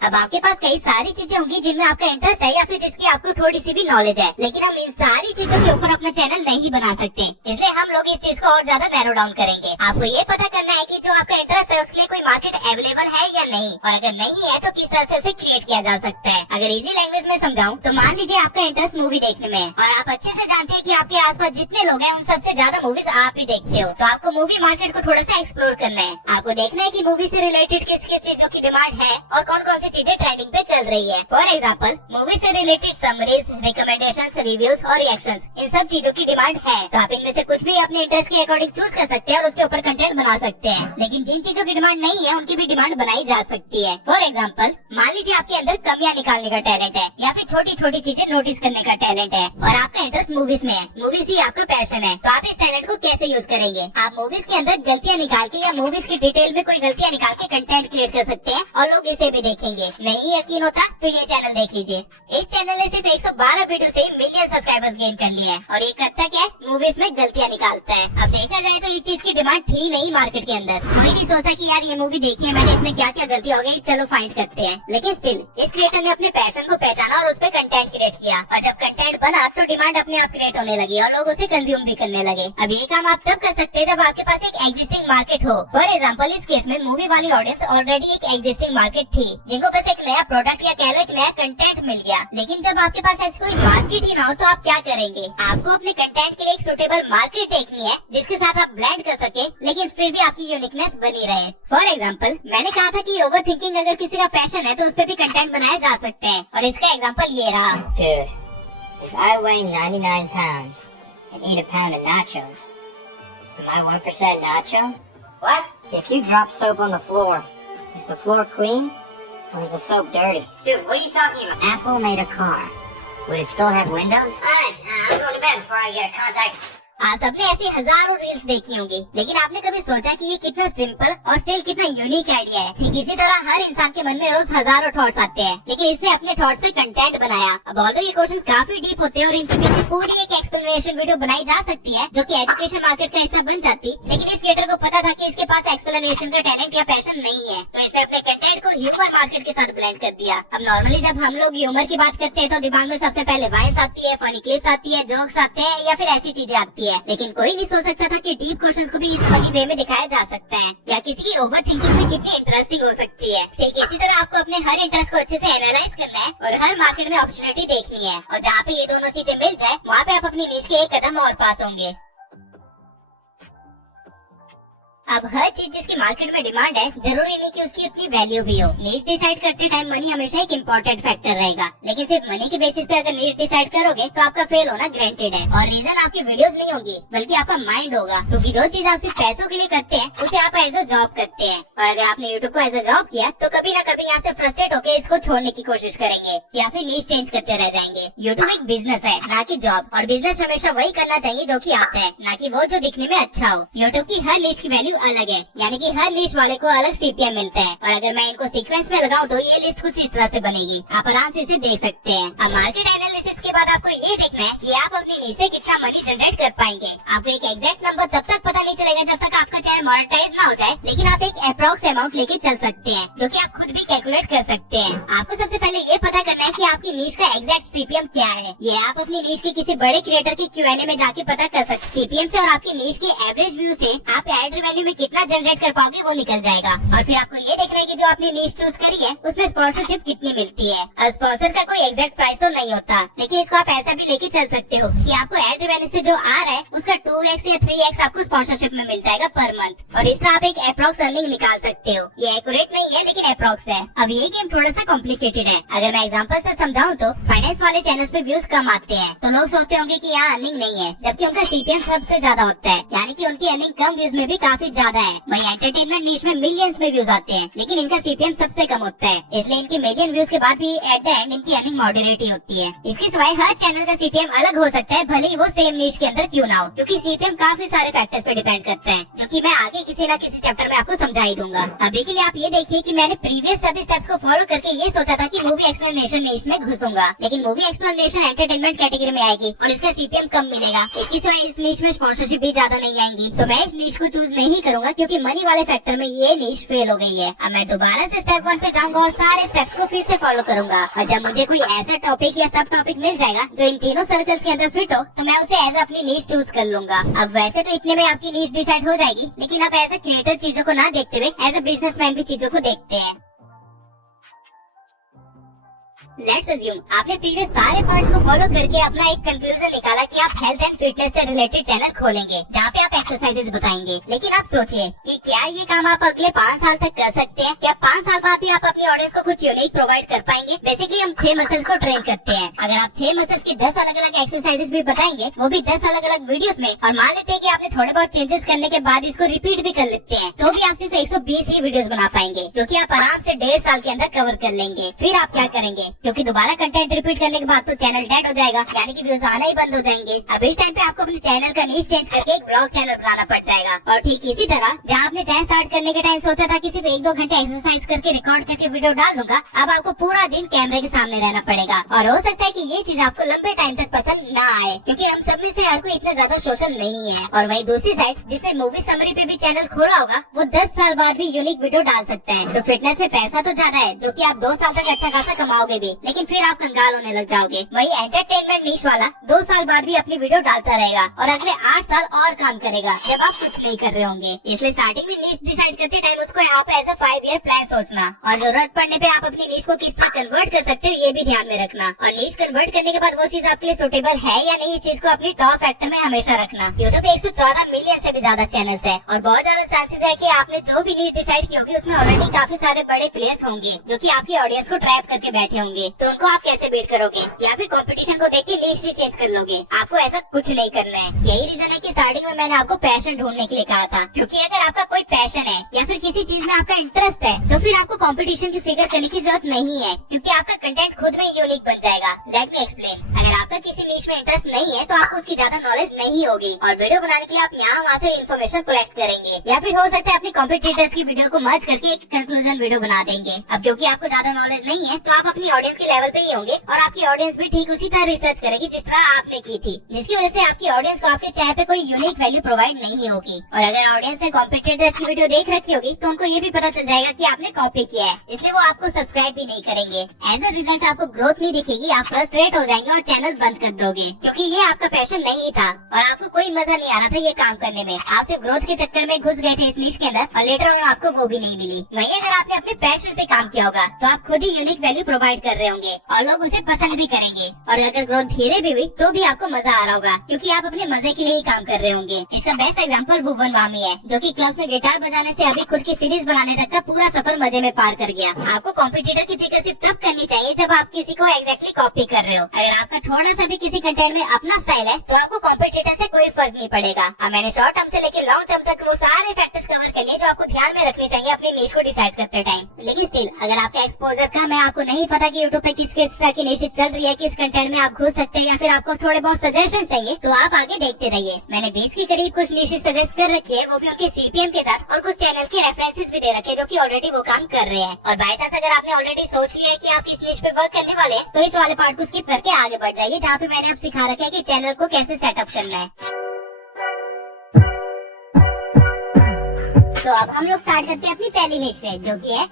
अब आपके पास कई सारी चीजें होंगी जिनमें आपका इंटरेस्ट है या फिर जिसकी आपको थोड़ी सी भी नॉलेज है, लेकिन हम इन सारी चीजों के ऊपर अपना चैनल नहीं बना सकते, इसलिए हम लोग इस चीज को और ज्यादा नैरो डाउन करेंगे। आपको ये पता करना है कि जो आपका इंटरेस्ट है उसके लिए कोई मार्केट अवेलेबल है या नहीं, और अगर नहीं है तो किस तरह से उसे क्रिएट किया जा सकता है। अगर इजी लैंग्वेज में समझाऊं तो मान लीजिए आपका इंटरेस्ट मूवी देखने में है और आप अच्छे से जानते हैं कि आपके आसपास जितने लोग हैं उन सबसे ज्यादा मूवीज आप ही देखते हो, तो आपको मूवी मार्केट को थोड़ा सा एक्सप्लोर करना है। आपको देखना है कि मूवी से रिलेटेड किस किस चीजों की डिमांड है और कौन कौन सी चीजें ट्रेंडिंग पे चल रही है। फॉर एग्जाम्पल मूवी से रिलेटेड समरीज, रिकमेंडेशंस, रिव्यूज और रिएक्शंस, इन सब चीजों की डिमांड है, तो आप इनमें से कुछ भी अपने इंटरेस्ट के अकॉर्डिंग चूज कर सकते हैं और उसके ऊपर कंटेंट बना सकते हैं। लेकिन जिन चीजों की डिमांड नहीं है उनकी भी डिमांड बनाई जा सकती है। फॉर एग्जाम्पल मान लीजिए आपके अंदर कमियां निकालने का टैलेंट है या फिर छोटी छोटी चीजें नोटिस करने का टैलेंट है और आपका इंटरेस्ट मूवीज में है, मूवीज ही आपका पैशन है, तो आप इस टैलेंट को कैसे यूज करेंगे? आप मूवीज के अंदर गलतियां निकाल के या मूवीज की डिटेल में कोई गलतियां निकाल के कंटेंट क्रिएट कर सकते हैं और लोग इसे भी देखेंगे। नहीं यकीन होता तो ये चैनल देख लीजिए। इस चैनल ने सिर्फ 112 वीडियो से मिलियन सब्सक्राइबर्स गेन कर लिए हैं और ये करता क्या है, मूवीज में गलतियां निकालता है। अब देखा जाए तो ये चीज की डिमांड थी नहीं मार्केट के अंदर, कोई नहीं सोचता कि यार ये मूवी देखी है मैंने, इसमें क्या क्या गलती हो गई, चलो फाइंड करते हैं। लेकिन स्टिल इस क्रिएटर ने अपने पैशन को पहचाना और उस पर कंटेंट क्रिएट किया और जब कंटेंट बना तो डिमांड अपने आप क्रिएट होने लगी और लोग उसे कंज्यूम भी करने लगे। अब ये काम आप तब कर सकते हैं जब आपके पास एक एग्जिस्टिंग मार्केट हो। फॉर एग्जाम्पल इस केस में मूवी वाली ऑडियंस ऑलरेडी एक एग्जिस्टिंग मार्केट थी जिनको बस एक नया प्रोडक्ट या कह लो एक नया कंटेंट मिल गया। लेकिन जब आपके पास ऐसी कोई मार्केट ही ना हो तो आप क्या करेंगे? आपको अपने कंटेंट के लिए एक सुटेबल मार्केट देखनी है जिसके साथ आप ब्लेंड कर सके लेकिन फिर भी आपकी यूनिकनेस बनी रहे। फॉर एग्जाम्पल मैंने कहा था कि ओवर थिंकिंग अगर किसी का पैशन है तो उस पर भी कंटेंट बनाए जा सकते हैं और इसका एग्जाम्पल ये रहा। Dude, if I weigh 99 pounds and eat a pound of nachos, am I 1% nacho? What? If you drop soap on the floor, is the floor clean or is the soap dirty? Dude, what are you talking about? Apple made a car. Would it still have windows? Alright, I'm going to bed before I get a contact. आप सबने ऐसी हजारों reels देखी होंगी, लेकिन आपने कभी सोचा कि ये कितना सिंपल और स्टिल कितना यूनिक आइडिया है। ठीक इसी तरह हर इंसान के मन में रोज हजारों थॉट्स आते हैं, लेकिन इसने अपने थॉट्स पे कंटेंट बनाया। अब ऑल्दो ये क्वेश्चंस काफी डीप होते हैं और इनके पीछे पूरी एक एक्सप्लेनेशन वीडियो बनाई जा सकती है जो कि एजुकेशन मार्केट का हिस्सा बन जाती, लेकिन इस क्रिएटर को पता था कि इसके पास एक्सप्लेनेशन का टैलेंट या पैशन नहीं है, तो इसने अपने कंटेंट को ह्यूमर मार्केट के साथ ब्लेंड कर दिया। अब नॉर्मली जब हम लोग ह्यूमर की बात करते हैं तो दिमाग में सबसे पहले वाइन्स आती है, फनी क्लिप्स आती है, जोक्स आते हैं या फिर ऐसी चीजें आती है, लेकिन कोई नहीं सोच सकता था कि डीप क्वेश्चंस को भी इस फनी वे में दिखाया जा सकता है या किसी की ओवर थिंकिंग में कितनी इंटरेस्टिंग हो सकती है। ठीक इसी तरह आपको अपने हर इंटरेस्ट को अच्छे से एनालाइज करना है और हर मार्केट में अपॉर्चुनिटी देखनी है और जहाँ पे ये दोनों चीजें मिल जाए वहाँ पे आप अपनी नीश के एक कदम और पास होंगे। अब हर चीज जिसकी मार्केट में डिमांड है जरूरी नहीं कि उसकी उतनी वैल्यू भी हो। नीड डिसाइड करते टाइम मनी हमेशा एक इम्पोर्टेंट फैक्टर रहेगा, लेकिन सिर्फ मनी के बेसिस पे अगर नीड डिसाइड करोगे तो आपका फेल होना ग्रांटेड है। और रीजन आपकी वीडियोस नहीं होगी बल्कि आपका माइंड होगा, क्योंकि जो चीज आप सिर्फ पैसों के लिए करते हैं उसे आप एज अ जॉब करते हैं और अगर आपने यूट्यूब को एज अ जॉब किया तो कभी ना कभी यहाँ से फ्रस्ट्रेट होकर इसको छोड़ने की कोशिश करेंगे या फिर नीड चेंज करते रह जाएंगे। यूट्यूब एक बिजनेस है ना कि जॉब, और बिजनेस हमेशा वही करना चाहिए जो कि आता है, ना कि वो जो दिखने में अच्छा हो। यूट्यूब की हर नीश की वैल्यू अलग है, यानी कि हर नीश वाले को अलग सीपीएम मिलता है और अगर मैं इनको सीक्वेंस में लगाऊं तो ये लिस्ट कुछ इस तरह से बनेगी, आप आराम से इसे देख सकते हैं। अब मार्केट एनालिसिस के बाद आपको ये देखना है कि आप अपनी नीश से कितना मनी जनरेट कर पाएंगे। आपको एक एग्जैक्ट नंबर तब तक पता नहीं चलेगा जब तक आपका चैनल मोनेटाइज ना हो जाए, लेकिन आप एक अप्रॉक्स अमाउंट लेके चल सकते हैं जो कि आप खुद भी कैलकुलेट कर सकते हैं। आपको सबसे पहले ये पता करना है कि आपकी नीश का एग्जैक्ट सीपीएम क्या है। ये आप अपनी नीश के किसी बड़े क्रिएटर की क्यूएनए में जाके पता कर सकते। सीपीएम से और आपकी नीश के एवरेज व्यू से आप एड रेवेन्यू में कितना जनरेट कर पाओगे वो निकल जाएगा। और फिर आपको ये देखना है कि जो आपने नीश चूज करी है उसमें स्पॉन्सरशिप कितनी मिलती है। और स्पॉन्सर का कोई एग्जैक्ट प्राइस तो नहीं होता, लेकिन इसको आप ऐसा भी लेके चल सकते हो कि आपको एड रेवेन्यू से जो आ रहा है उसका 2x या 3x आपको स्पॉन्सरशिप में मिल जाएगा पर मंथ। और इस तरह आप एक अप्रॉक्स अर्निंग निकाल सकते हो। ये एक्यूरेट नहीं है लेकिन अप्रॉक्स है। अब ये गेम थोड़ा सा कॉम्प्लिकेटेड है। अगर मैं एग्जांपल से समझाऊं तो फाइनेंस वाले चैनल्स पे व्यूज कम आते हैं तो लोग सोचते होंगे कि यहाँ अर्निंग नहीं है, जबकि उनका सीपीएम सबसे ज्यादा होता है, यानी कि उनकी अर्निंग कम व्यूज में भी काफी ज्यादा है। वही एंटरटेनमेंट नीश में मिलियंस में व्यूज आते हैं, लेकिन इनका सीपीएम सबसे कम होता है। इसलिए इनकी मिलियन व्यूज के बाद भी एट द एंड इनकी अर्निंग मॉडरेट ही होती है। इसके सिवाय हर चैनल का सीपीएम अलग हो सकता है, भले ही वो सेम नीश के अंदर क्यों ना हो, क्योंकि सीपीएम काफी सारे फैक्टर्स पे डिपेंड करता है, जो कि मैं आगे किसी न किसी चैप्टर में आपको समझा ही दूंगा। अभी के लिए आप ये देखिए कि मैंने प्रीवियस सभी स्टेप्स को फॉलो करके ये सोचा था कि मूवी एक्सप्लेनेशन नीश में घुसूंगा, लेकिन मूवी एक्सप्लेनेशन एंटरटेनमेंट कैटेगरी में आएगी और इसका सीपीएम कम मिलेगा। इसके सिवाय इस नीश में स्पॉन्सरशिप भी ज्यादा नहीं आएंगी, तो मैं इस नीश को चूज नहीं करूंगा क्योंकि मनी वाले फैक्टर में ये नीश फेल हो गई है। अब मैं दोबारा से स्टेप 1 पे जाऊंगा और सारे स्टेप्स को फिर से फॉलो करूंगा। और जब मुझे कोई ऐसा टॉपिक या सब टॉपिक मिल जाएगा जो इन तीनों सर्कल्स के अंदर फिट हो, तो मैं उसे एज अपनी नीश चूज कर लूंगा। अब वैसे तो इतने में आपकी नीश डिसाइड हो जाएगी, लेकिन आप एज ए क्रिएटर चीजों को ना देखते हुए एज ए बिजनेसमैन भी चीजों को देखते हैं। लेट्स अज्यूम आपने प्रीवियस सारे पार्ट्स को फॉलो करके अपना एक कंक्लूजन निकाला कि आप हेल्थ एंड फिटनेस से रिलेटेड चैनल खोलेंगे जहाँ पे आप एक्सरसाइजेस बताएंगे। लेकिन आप सोचिए कि क्या ये काम आप अगले 5 साल तक कर सकते हैं? क्या 5 साल बाद भी आप अपनी ऑडियंस को कुछ यूनिक प्रोवाइड कर पाएंगे? बेसिकली हम 6 मसल्स को ट्रेन करते हैं। अगर आप 6 मसल्स की 10 अलग अलग एक्सरसाइजेस भी बताएंगे, वो भी 10 अलग अलग वीडियोस में, और मान लेते हैं कि आपने थोड़े बहुत चेंजेस करने के बाद इसको रिपीट भी कर लेते हैं, तो भी आप सिर्फ 120 ही वीडियोस बना पाएंगे, जो कि आप आराम से 1.5 साल के अंदर कवर कर लेंगे। फिर आप क्या करेंगे? क्योंकि दोबारा कंटेंट रिपीट करने के बाद तो चैनल डेड हो जाएगा, यानी कि व्यूज आना ही बंद हो जाएंगे। अब इस टाइम पे आपको अपने चैनल का नीश चेंज करके एक ब्लॉग चैनल बनाना पड़ जाएगा। और ठीक इसी तरह जहाँ आपने चैनल स्टार्ट करने के टाइम सोचा था कि सिर्फ 1-2 घंटे एक्सरसाइज करके रिकॉर्ड करके वीडियो डाल दूंगा, अब आपको पूरा दिन कैमरे के सामने रहना पड़ेगा। और हो सकता है कि ये चीज आपको लंबे टाइम तक पसंद न आए, क्योंकि हम सब में से हर कोई इतना ज्यादा सोशल नहीं है। और वही दूसरी साइड जिसने मूवी समरी पे भी चैनल खोला होगा, वो 10 साल बाद भी यूनिक वीडियो डाल सकता है। तो फिटनेस में पैसा तो ज्यादा है, जो कि आप 2 साल तक अच्छा खासा कमाओगे भी, लेकिन फिर आप कंगाल होने लग जाओगे। वही एंटरटेनमेंट नीश वाला 2 साल बाद भी अपनी वीडियो डालता रहेगा और अगले 8 साल और काम करेगा जब आप कुछ नहीं कर रहे होंगे। इसलिए स्टार्टिंग में नीश डिसाइड करते टाइम उसको आप एज अ 5 ईयर प्लान सोचना, और जरूरत पड़ने पे आप अपनी नीश को किस तरह कन्वर्ट कर सकते हो ये भी ध्यान में रखना। और नीश कन्वर्ट करने के बाद वो चीज आपके लिए सुटेबल है या नहीं, इस चीज को अपनी टॉप फैक्टर में हमेशा रखना। यूट्यूब पे 114 मिलियन से भी ज्यादा चैनल्स है और बहुत ज्यादा चांसेस है कि आपने जो भी नीश डिसाइड की होगी उसमें ऑलरेडी काफी सारे बड़े प्लेयर्स होंगे जो कि आपकी ऑडियंस को ट्रैप करके बैठे होंगे। तो उनको आप कैसे बीट करोगे? या फिर कंपटीशन को देख के नीश ही चेंज कर लोगे? आपको ऐसा कुछ नहीं करना है। यही रीजन है कि स्टार्टिंग में मैंने आपको पैशन ढूंढने के लिए कहा था, क्योंकि अगर आपका कोई पैशन है या फिर किसी चीज में आपका इंटरेस्ट है, तो फिर आपको कंपटीशन की फिगर करने की जरूरत नहीं है, क्योंकि आपका कंटेंट खुद में यूनिक बन जाएगा। Let me explain. अगर आपका किसी नीश में इंटरेस्ट नहीं है तो आपको उसकी ज्यादा नॉलेज नहीं होगी, और वीडियो बनाने के लिए आप यहाँ वहाँ से इन्फॉर्मेशन कलेक्ट करेंगे, या फिर हो सकता है अपने कॉम्पिटिटर्स की वीडियो को मर्ज करके एक कंक्लूजन वीडियो बना देंगे। अब क्योंकि आपको ज्यादा नॉलेज नहीं है, तो आप अपनी ऑडियंस के लेवल पे ही होंगे, और आपकी ऑडियंस भी ठीक उसी तरह रिसर्च करेगी जिस तरह आपने की थी, जिसकी वजह से आपकी ऑडियंस को आपके चैनल पे कोई यूनिक वैल्यू प्रोवाइड नहीं होगी। और अगर ऑडियंस ने कॉम्पिटिटर्स की वीडियो देख रखी होगी, तो उनको ये भी पता चल जाएगा कि आपने कॉपी किया है, इसलिए वो आपको सब्सक्राइब भी नहीं करेंगे। एज अ रिजल्ट आपको ग्रोथ नहीं दिखेगी, आप फ्रस्ट्रेट हो जाएंगे और चैनल बंद कर दोगे, क्योंकि ये आपका पैशन नहीं था और आपको कोई मजा नहीं आ रहा था ये काम करने में। आप सिर्फ ग्रोथ के चक्कर में घुस गए थे इस नीश के अंदर, और लेटर ऑन आपको वो भी नहीं मिली। वहीं अगर आपने अपने पैशन पे काम किया होगा, तो आप खुद ही यूनिक वैल्यू प्रोवाइड कर रहे होंगे और लोग उसे पसंद भी करेंगे। और अगर ग्रोथ धीरे भी हुई तो भी आपको मजा आ रहा होगा, क्योंकि आप अपने मजे के लिए ही काम कर रहे होंगे। इसका बेस्ट एग्जांपल भुवन वामी है, जो कि क्लब्स में गिटार बजाने से अभी खुद की सीरीज बनाने तक का पूरा सफर मजे में पार कर गया। आपको कॉम्पिटिटर की फिक्र सिर्फ तब करनी चाहिए जब आप किसी को एग्जैक्टली कॉपी कर रहे हो। अगर आपका थोड़ा सा भी किसी कंटेंट में अपना स्टाइल है, तो आपको कॉम्पिटिटर से कोई फर्क नहीं पड़ेगा। अब मैंने शॉर्ट टर्म से लेकर लॉन्ग टर्म तक वो सारे फैक्टर्स कवर कर लिए जो आपको ध्यान में रखने चाहिए अपनी नीश को डिसाइड करते टाइम। लेकिन स्टिल अगर आपका एक्सपोजर कम है, आपको नहीं पता कि यूट्यूब पे किस तरह की नीश चल रही है, किस कंटेंट में आप घुस सकते हैं, या फिर आपको थोड़े बहुत सजेशन चाहिए, तो आप आगे देखते रहिए। मैंने 20 के करीब कुछ नीशेस सजेस्ट कर रखी है, वो भी उनके सीपीएम के साथ, और कुछ चैनल के रेफरेंसेस भी दे रखे जो कि ऑलरेडी वो काम कर रहे हैं। और बाय चांस अगर आपने ऑलरेडी सोच लिया है कि आप इस नीश पे वर्क करने वाले हैं, तो इस वाले पार्ट को स्किप करके आगे बढ़ जाइए, जहाँ पे मैंने अब सिखा रखा है कि चैनल को कैसे सेटअप करना है। तो अब हम लोग स्टार्ट करते हैं अपनी पहली नीश से, जो कि है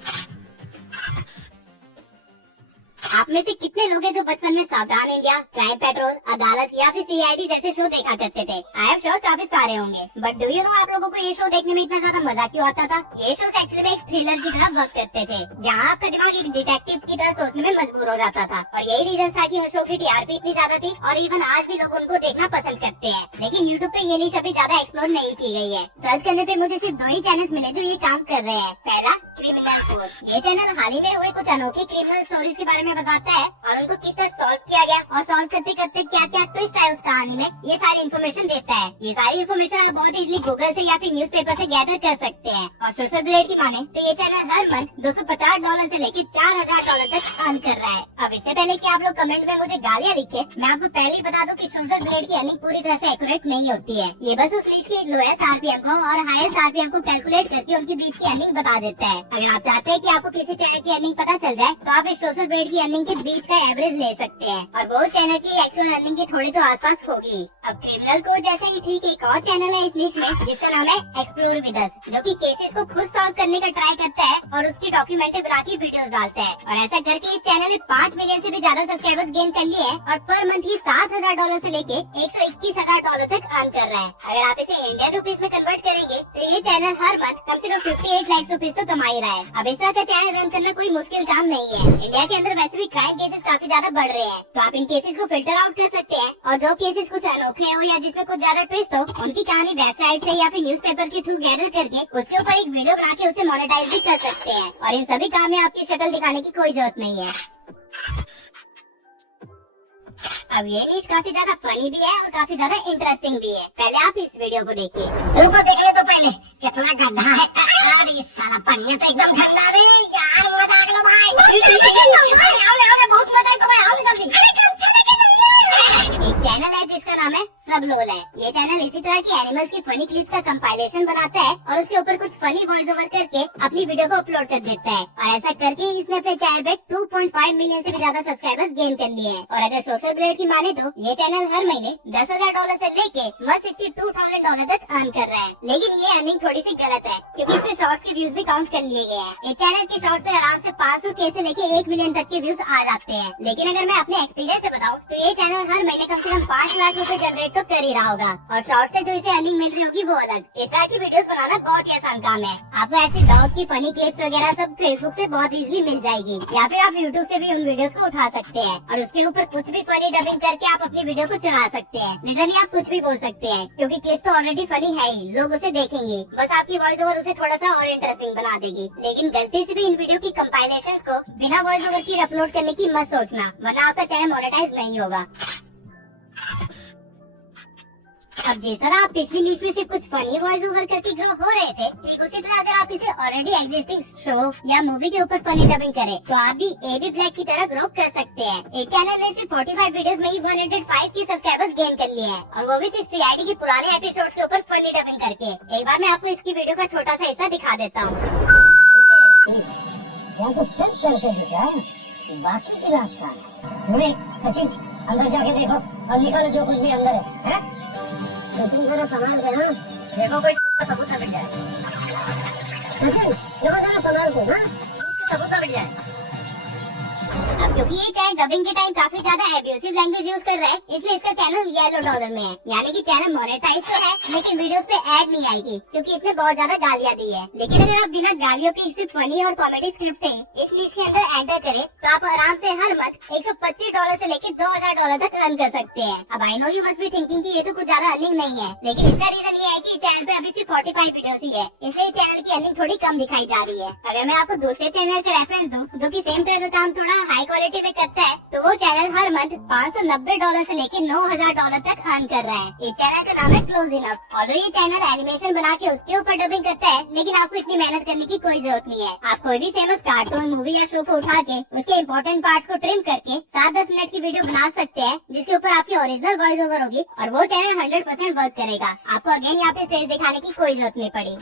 आप में से कितने लोग हैं जो बचपन में सावधान इंडिया, क्राइम पेट्रोल, अदालत या फिर सीआईडी जैसे शो देखा करते थे? आई एम श्योर काफी सारे होंगे। बट डू यू नो आप लोगों को ये शो देखने में इतना ज्यादा मजा क्यों आता था? ये शो एक्चुअली में एक थ्रिलर की तरह वर्क करते थे, जहाँ आपका दिमाग एक डिटेक्टिव की तरह सोचने में मजबूर हो जाता था। और यही रीजन था कि हर शो की टीआरपी इतनी ज्यादा थी और इवन आज भी लोग उनको देखना पसंद करते हैं। लेकिन यूट्यूब पे ये निश अभी ज्यादा एक्सप्लोर नहीं की गई है। सर्च करने पे मुझे सिर्फ 2 ही चैनल्स मिले जो ये काम कर रहे हैं। पहला क्रिमिनल कोड। ये चैनल हाल ही में हुए कुछ अनोखी क्रिमिनल स्टोरीज के बारे में बताता है और उनको किस तरह सॉल्व किया गया और सॉल्व करते करते क्या क्या ट्विस्ट है उस कहानी में, ये सारी इन्फॉर्मेशन देता है। ये सारी इन्फॉर्मेशन आप बहुत इजीली गूगल से या फिर न्यूज़पेपर से गैदर कर सकते हैं। और सोशल ब्लेड की माने तो ये चैनल हर मंथ $250 से लेकर $4000 तक अर्न कर रहा है। अब इससे पहले कि आप लोग कमेंट में मुझे गालियाँ लिखे, मैं आपको पहले ही बता दूं कि सोशल ब्लेड की अर्निंग पूरी तरह से एक्यूरेट नहीं होती है। ये बस उस रीच की लोएस्ट आरपीएम को और हाईएस्ट आरपीएम को कैलकुलेट करके उनके बीच की अर्निंग बता देता है। अगर आप चाहते हैं कि आपको किसी चैनल की अर्निंग पता चल जाए तो आप इस सोशल ब्लेड की अर्निंग के बीच का एवरेज ले सकते हैं और वो चैनल की एक्चुअल अर्निंग के थोड़ी तो आसपास होगी। अब क्रिमिनल कोड जैसे ही ठीक एक और चैनल है इस निश में जिसका नाम है एक्सप्लोर विद अस, जो कि केसेस को खुद सॉल्व करने का ट्राई करता है और उसकी डॉक्यूमेंट्री बना के वीडियोस डालता है। और ऐसा करके इस चैनल ने 5 मिलियन से भी ज्यादा सब्सक्राइबर्स गेन कर लिए हैं और पर मंथ ही $7000 से लेके $121,000 तक अर्न कर रहा है। अगर आप इसे इंडियन रुपीस में कन्वर्ट करेंगे तो ये चैनल हर मंथ कम से कम 58 लाख रुपीस तो कमा ही रहा है। अब इस तरह का चैनल रन करना कोई मुश्किल काम नहीं है। इंडिया के अंदर वैसे भी क्राइम केसेस काफी ज्यादा बढ़ रहे हैं, तो आप इन केसेस को फिल्टर आउट कर सकते हैं और जो केसेस कुछ अनोखे हो या जिसमें कुछ ज्यादा ट्विस्ट हो उनकी कहानी वेबसाइट से या फिर न्यूज़पेपर के थ्रू गैदर करके उसके ऊपर एक वीडियो बना के उसे मोनेटाइज भी कर सकते हैं। और इन सभी काम में आपकी शक्ल दिखाने की कोई जरूरत नहीं है। अब ये न्यूज काफी ज्यादा फनी भी है और काफी ज्यादा इंटरेस्टिंग भी है। पहले आप इस वीडियो को देखिए। रुको देखने तो पहले कितना गड्ढा है यार, ये साला पानी तो एकदम ठंडा है यार, मजा आ गया भाई। आओ बहुत मजा है, तो भाई आओ जल्दी। एक चैनल है जिसका नाम है सब लोल है। ये चैनल इसी तरह की एनिमल्स की फनी क्लिप्स का कंपाइलेशन बनाता है और उसके ऊपर कुछ फनी वॉइस ओवर करके अपनी वीडियो को अपलोड कर देता है। और ऐसा करके इसने अपने चैनल पे 2.5 मिलियन से भी ज्यादा सब्सक्राइबर्स गेन कर लिए हैं। और अगर सोशल ब्लेड की माने तो ये चैनल हर महीने $10,000 से लेके $162,000 तक अर्न कर रहा है। लेकिन ये अर्निंग थोड़ी सी गलत है क्योंकि इसमें शॉर्ट्स के व्यूज भी काउंट कर लिए गए हैं। इस चैनल के शॉर्ट्स पे आराम से 500K से लेके 1 मिलियन तक के व्यूज आ जाते हैं। लेकिन अगर मैं अपने एक्सपीरियंस से बताऊं तो ये चैनल हर महीने कम से कम 5 लाख रुपए जनरेट तो कर ही रहा होगा और शॉर्ट से जो इसे अर्निंग मिल रही होगी वो अलग। इस तरह की वीडियोस बनाना बहुत ही आसान काम है। आपको ऐसी डॉग की फनी क्लिप्स वगैरह सब फेसबुक से बहुत इजीली मिल जाएगी या फिर आप यूट्यूब से भी उन वीडियोस को उठा सकते हैं और उसके ऊपर कुछ भी फनी डबिंग करके आप अपनी वीडियो को चला सकते हैं। लिटरली आप कुछ भी बोल सकते हैं क्योंकि क्लिप तो ऑलरेडी फनी है ही, लोग उसे देखेंगे। बस आपकी वॉइस ओवर उसे थोड़ा सा और इंटरेस्टिंग बना देगी। लेकिन गलती से भी इन वीडियो की कंपाइलेशंस को बिना वॉइस ओवर की अपलोड करने की मत सोचना, वरना आपका चैनल मोनेटाइज नहीं होगा। अब जिस तरह आप पिछली न्यूज में से कुछ फनी वॉइस ओवर करके ग्रो हो रहे थे, ठीक उसी तरह अगर आप इसे ऑलरेडी एग्जिस्टिंग शो या मूवी के ऊपर फनी डबिंग करें तो आप भी एबी ब्लैक की तरह ग्रो कर सकते हैं। एक चैनल ने सिर्फ 45 वीडियोस में ही 105 की सब्सक्राइबर्स गेन कर लिए हैं और वो भी सिर्फ सीआईडी के पुराने एपिसोड्स के ऊपर फनी डबिंग करके। एक बार मैं आपको इसकी वीडियो का छोटा सा हिस्सा दिखा देता हूँ। अंदर जाके देखो और निकालो जो कुछ भी अंदर है। तुम जरा संभाल के ना देखो, कोई सबूत मिल जाए। जरा संभाल के ना सबूत मिल जाए। अब क्योंकि ये चैनल डबिंग के टाइम काफी ज्यादा एब्यूसिव लैंग्वेज यूज कर रहा है, इसलिए इसका चैनल येलो डॉलर में है। यानी कि चैनल मोनेटाइज तो है लेकिन वीडियोस पे ऐड नहीं आएगी क्योंकि इसने बहुत ज्यादा गालियां दी है। लेकिन अगर आप बिना गालियों के सिर्फ फनी और कॉमेडी स्क्रिप्ट से इस निश के अंदर एंटर करें तो आप आराम से हर मंथ $125 से लेकर $2,000 तक अर्न कर सकते हैं। अब I know you must be thinking कि ये तो कुछ ज्यादा अर्निंग नहीं है, लेकिन इसका रीजन ये है कि चैनल पे अभी सिर्फ 45 वीडियोस ही है, इसलिए चैनल की अर्निंग थोड़ी कम दिखाई जा रही है। अगर मैं आपको दूसरे चैनल का रेफरेंस दूं जो कि सेम तरह का काम थोड़ा हाई क्वालिटी में करता है तो वो चैनल हर मंथ $590 से लेके $9,000 तक अर्न कर रहा है। इस चैनल का नाम है क्लोज इनफ। और ये चैनल एनिमेशन बना के उसके ऊपर डबिंग करता है, लेकिन आपको इतनी मेहनत करने की कोई जरूरत नहीं है। आप कोई भी फेमस कार्टून, मूवी या शो को उठा के उसके इम्पोर्टेंट पार्ट्स को ट्रिम करके 7-10 मिनट की वीडियो बना सकते हैं जिसके ऊपर आपकी ओरिजिनल वॉइस ओवर होगी और वो चैनल 100% वर्क करेगा। आपको अगेन यहाँ पे फेस दिखाने की कोई जरूरत नहीं पड़ी।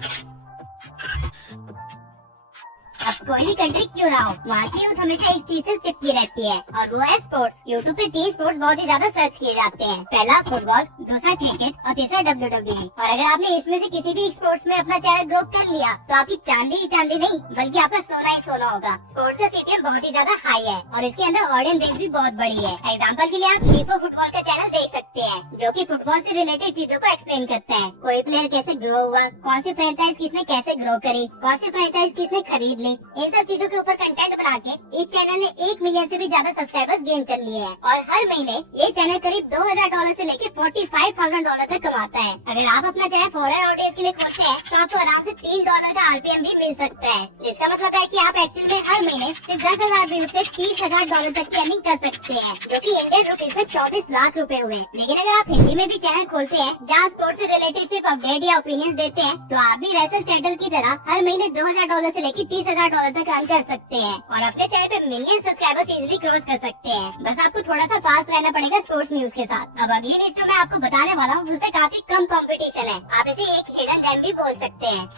अब कोई भी कंट्री क्यों ना हो, वहाँ की यूथ हमेशा एक चीज से चिपकी रहती है और वो है स्पोर्ट्स। यूट्यूब पे 3 स्पोर्ट्स बहुत ही ज्यादा सर्च किए जाते हैं। पहला फुटबॉल, दूसरा क्रिकेट और तीसरा WWE। और अगर आपने इसमें से किसी भी स्पोर्ट्स में अपना चैनल ग्रो कर लिया तो आपकी चांदी ही चांदी नहीं बल्कि आपका सोना ही सोना होगा। स्पोर्ट्स का CPM बहुत ही ज्यादा हाई है और इसके अंदर ऑडियंस बेस भी बहुत बड़ी है। एग्जाम्पल के लिए आप FIFA फुटबॉल का चैनल देख सकते हैं जो कि फुटबॉल से रिलेटेड चीजों को एक्सप्लेन करता है। कोई प्लेयर कैसे ग्रो हुआ, कौन सी फ्रेंचाइज किसने कैसे ग्रो करी, कौन सी फ्रेंचाइज किसने खरीद ली, इन सब चीजों के ऊपर कंटेंट बना के इस चैनल ने 1 मिलियन से भी ज्यादा सब्सक्राइबर्स गेन कर लिए हैं और हर महीने ये चैनल करीब $2000 से लेके $45,000 तक कमाता है। अगर आप अपना चैनल फॉरेन ऑडियंस के लिए खोलते हैं तो आपको आराम से $3 का RPM भी मिल सकता है, जिसका मतलब है कि आप एक्चुअल में हर महीने सिर्फ 10,000 व्यूज से $30,000 तक की अर्निंग कर सकते हैं, जो कि इंडियन रुपीज में 24 लाख रुपए हुए। लेकिन अगर आप हिंदी में भी चैनल खोलते हैं जहाँ स्पोर्ट्स से रिलेटेड सिर्फ अपडेट या ओपिनियंस देते हैं तो आप भी रैसल चैटल की तरह हर महीने $2,000 से लेकर $30,000 तक अर्न कर सकते हैं और अपने चैनल पे मिलियन सब्सक्राइबर्स इजीली क्रॉस कर सकते हैं। बस आपको थोड़ा सा फास्ट रहना पड़ेगा स्पोर्ट्स न्यूज के साथ। अब अगली न्यूज जो मैं आपको बताने वाला हूँ उसमें काफी कम कंपटीशन है, आप इसे एक हिडन जेम भी बोल सकते हैं।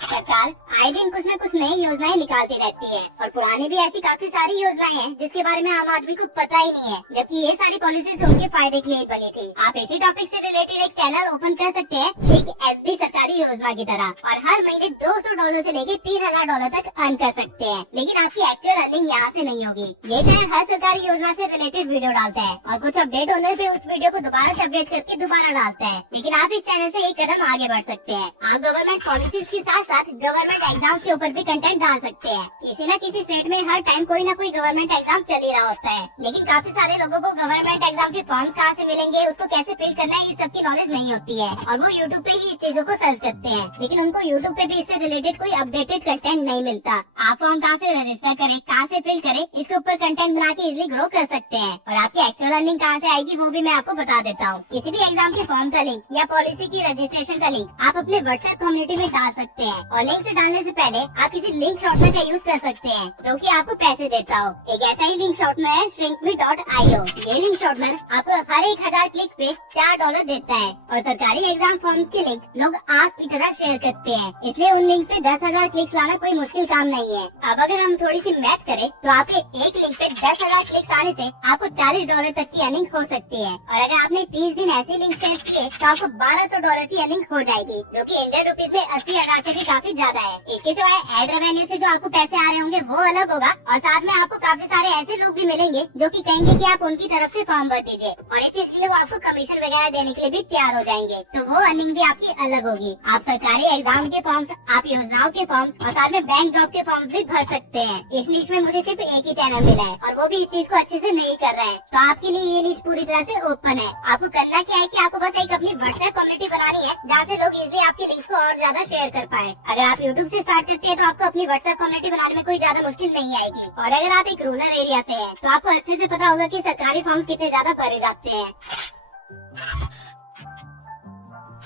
सरकार आए दिन कुछ न कुछ नई योजनाएं निकालती रहती है और पुरानी भी ऐसी काफी सारी योजनाएं हैं जिसके बारे में आम आदमी को पता ही नहीं है, जबकि ये सारी पॉलिसीज उनके फायदे के लिए बनी थी। आप इसी टॉपिक से रिलेटेड एक चैनल ओपन कर सकते हैं एक SB सरकारी योजना की तरह और हर महीने $200 से लेके $3,000 तक अर्न कर सकते हैं। लेकिन आपकी एक्चुअल अर्निंग यहाँ से नहीं होगी। ये चैनल हर सरकारी योजना से रिलेटेड वीडियो डालता है और कुछ अपडेट होने पे उस वीडियो को दोबारा से अपडेट करके दोबारा डालता है। लेकिन आप इस चैनल से एक कदम आगे बढ़ सकते हैं। आप गवर्नमेंट पॉलिसीज के साथ साथ गवर्नमेंट एग्जाम के ऊपर भी कंटेंट डाल सकते हैं। किसी न किसी स्टेट में हर टाइम कोई ना कोई गवर्नमेंट एग्जाम चल ही रहा होता है, लेकिन काफी सारे लोगों को गवर्नमेंट एग्जाम के फॉर्म्स कहाँ से मिलेंगे, उसको कैसे फिल करना है, ये सब की नॉलेज नहीं होती है और वो यूट्यूब पे ही इस चीजों को सर्च करते हैं। लेकिन उनको यूट्यूब पे भी इससे रिलेटेड कोई अपडेटेड कंटेंट नहीं मिलता। आप फॉर्म कहाँ से रजिस्टर करें, कहाँ से फिल करें, इसके ऊपर कंटेंट बना के इजिली ग्रो कर सकते हैं और आपकी एक्चुअल अर्निंग कहाँ से आएगी वो भी मैं आपको बता देता हूँ। किसी भी एग्जाम के फॉर्म का लिंक या पॉलिसी की रजिस्ट्रेशन का लिंक आप अपने व्हाट्सएप कम्युनिटी में डाल सकते हैं और लिंक से डालने से पहले आप किसी लिंक शॉर्टनर का यूज कर सकते हैं जो कि आपको पैसे देता हो। एक ऐसा ही लिंक शॉर्टनर है shrinkme.io। ये लिंक शॉर्टनर आपको हर 1000 क्लिक पे $4 देता है और सरकारी एग्जाम फॉर्म्स के लिंक लोग आग की तरह शेयर करते हैं, इसलिए उन लिंक्स पे 10,000 क्लिक्स लाना कोई मुश्किल काम नहीं है। अब अगर हम थोड़ी सी मैथ करें तो आपके एक लिंक पे 10,000 क्लिक्स आने से आपको $40 तक की अर्निंग हो सकती है और अगर आपने 30 दिन ऐसे लिंक शेयर किए तो आपको $1,200 की अर्निंग हो जाएगी, जो कि इंडियन रुपीज में 80,000 से भी काफी ज्यादा है। इसके सिवाय एड रेवेन्यू से जो आपको पैसे आ रहे होंगे वो अलग होगा और साथ में आपको काफी सारे ऐसे लोग भी मिलेंगे जो कि कहेंगे कि आप उनकी तरफ से फॉर्म भर दीजिए और इस चीज के लिए वो आपको कमीशन वगैरह देने के लिए भी तैयार हो जाएंगे, तो वो अर्निंग भी आपकी अलग होगी। आप सरकारी एग्जाम के फॉर्म्स, आप योजनाओं के फॉर्म्स और साथ में बैंक जॉब के फॉर्म्स भी भर सकते हैं। इस नीश में मुझे सिर्फ एक ही चैनल मिला है और वो भी इस चीज को अच्छे से नहीं कर रहा है, तो आपके लिए ये नीश पूरी तरह से ओपन है। आपको करना क्या है कि आपको बस एक अपनी व्हाट्सएप कम्युनिटी बनानी है जहाँ से लोग इजिली आपके लिंक्स को और ज्यादा शेयर कर पाए। अगर आप यूट्यूब से स्टार्ट करते हैं तो आपको अपनी व्हाट्सएप कम्युनिटी बनाने में कोई ज्यादा मुश्किल नहीं आएगी और अगर आप एक रूरल एरिया से हैं तो आपको अच्छे से पता होगा कि सरकारी फॉर्म्स कितने ज्यादा भरे जाते हैं।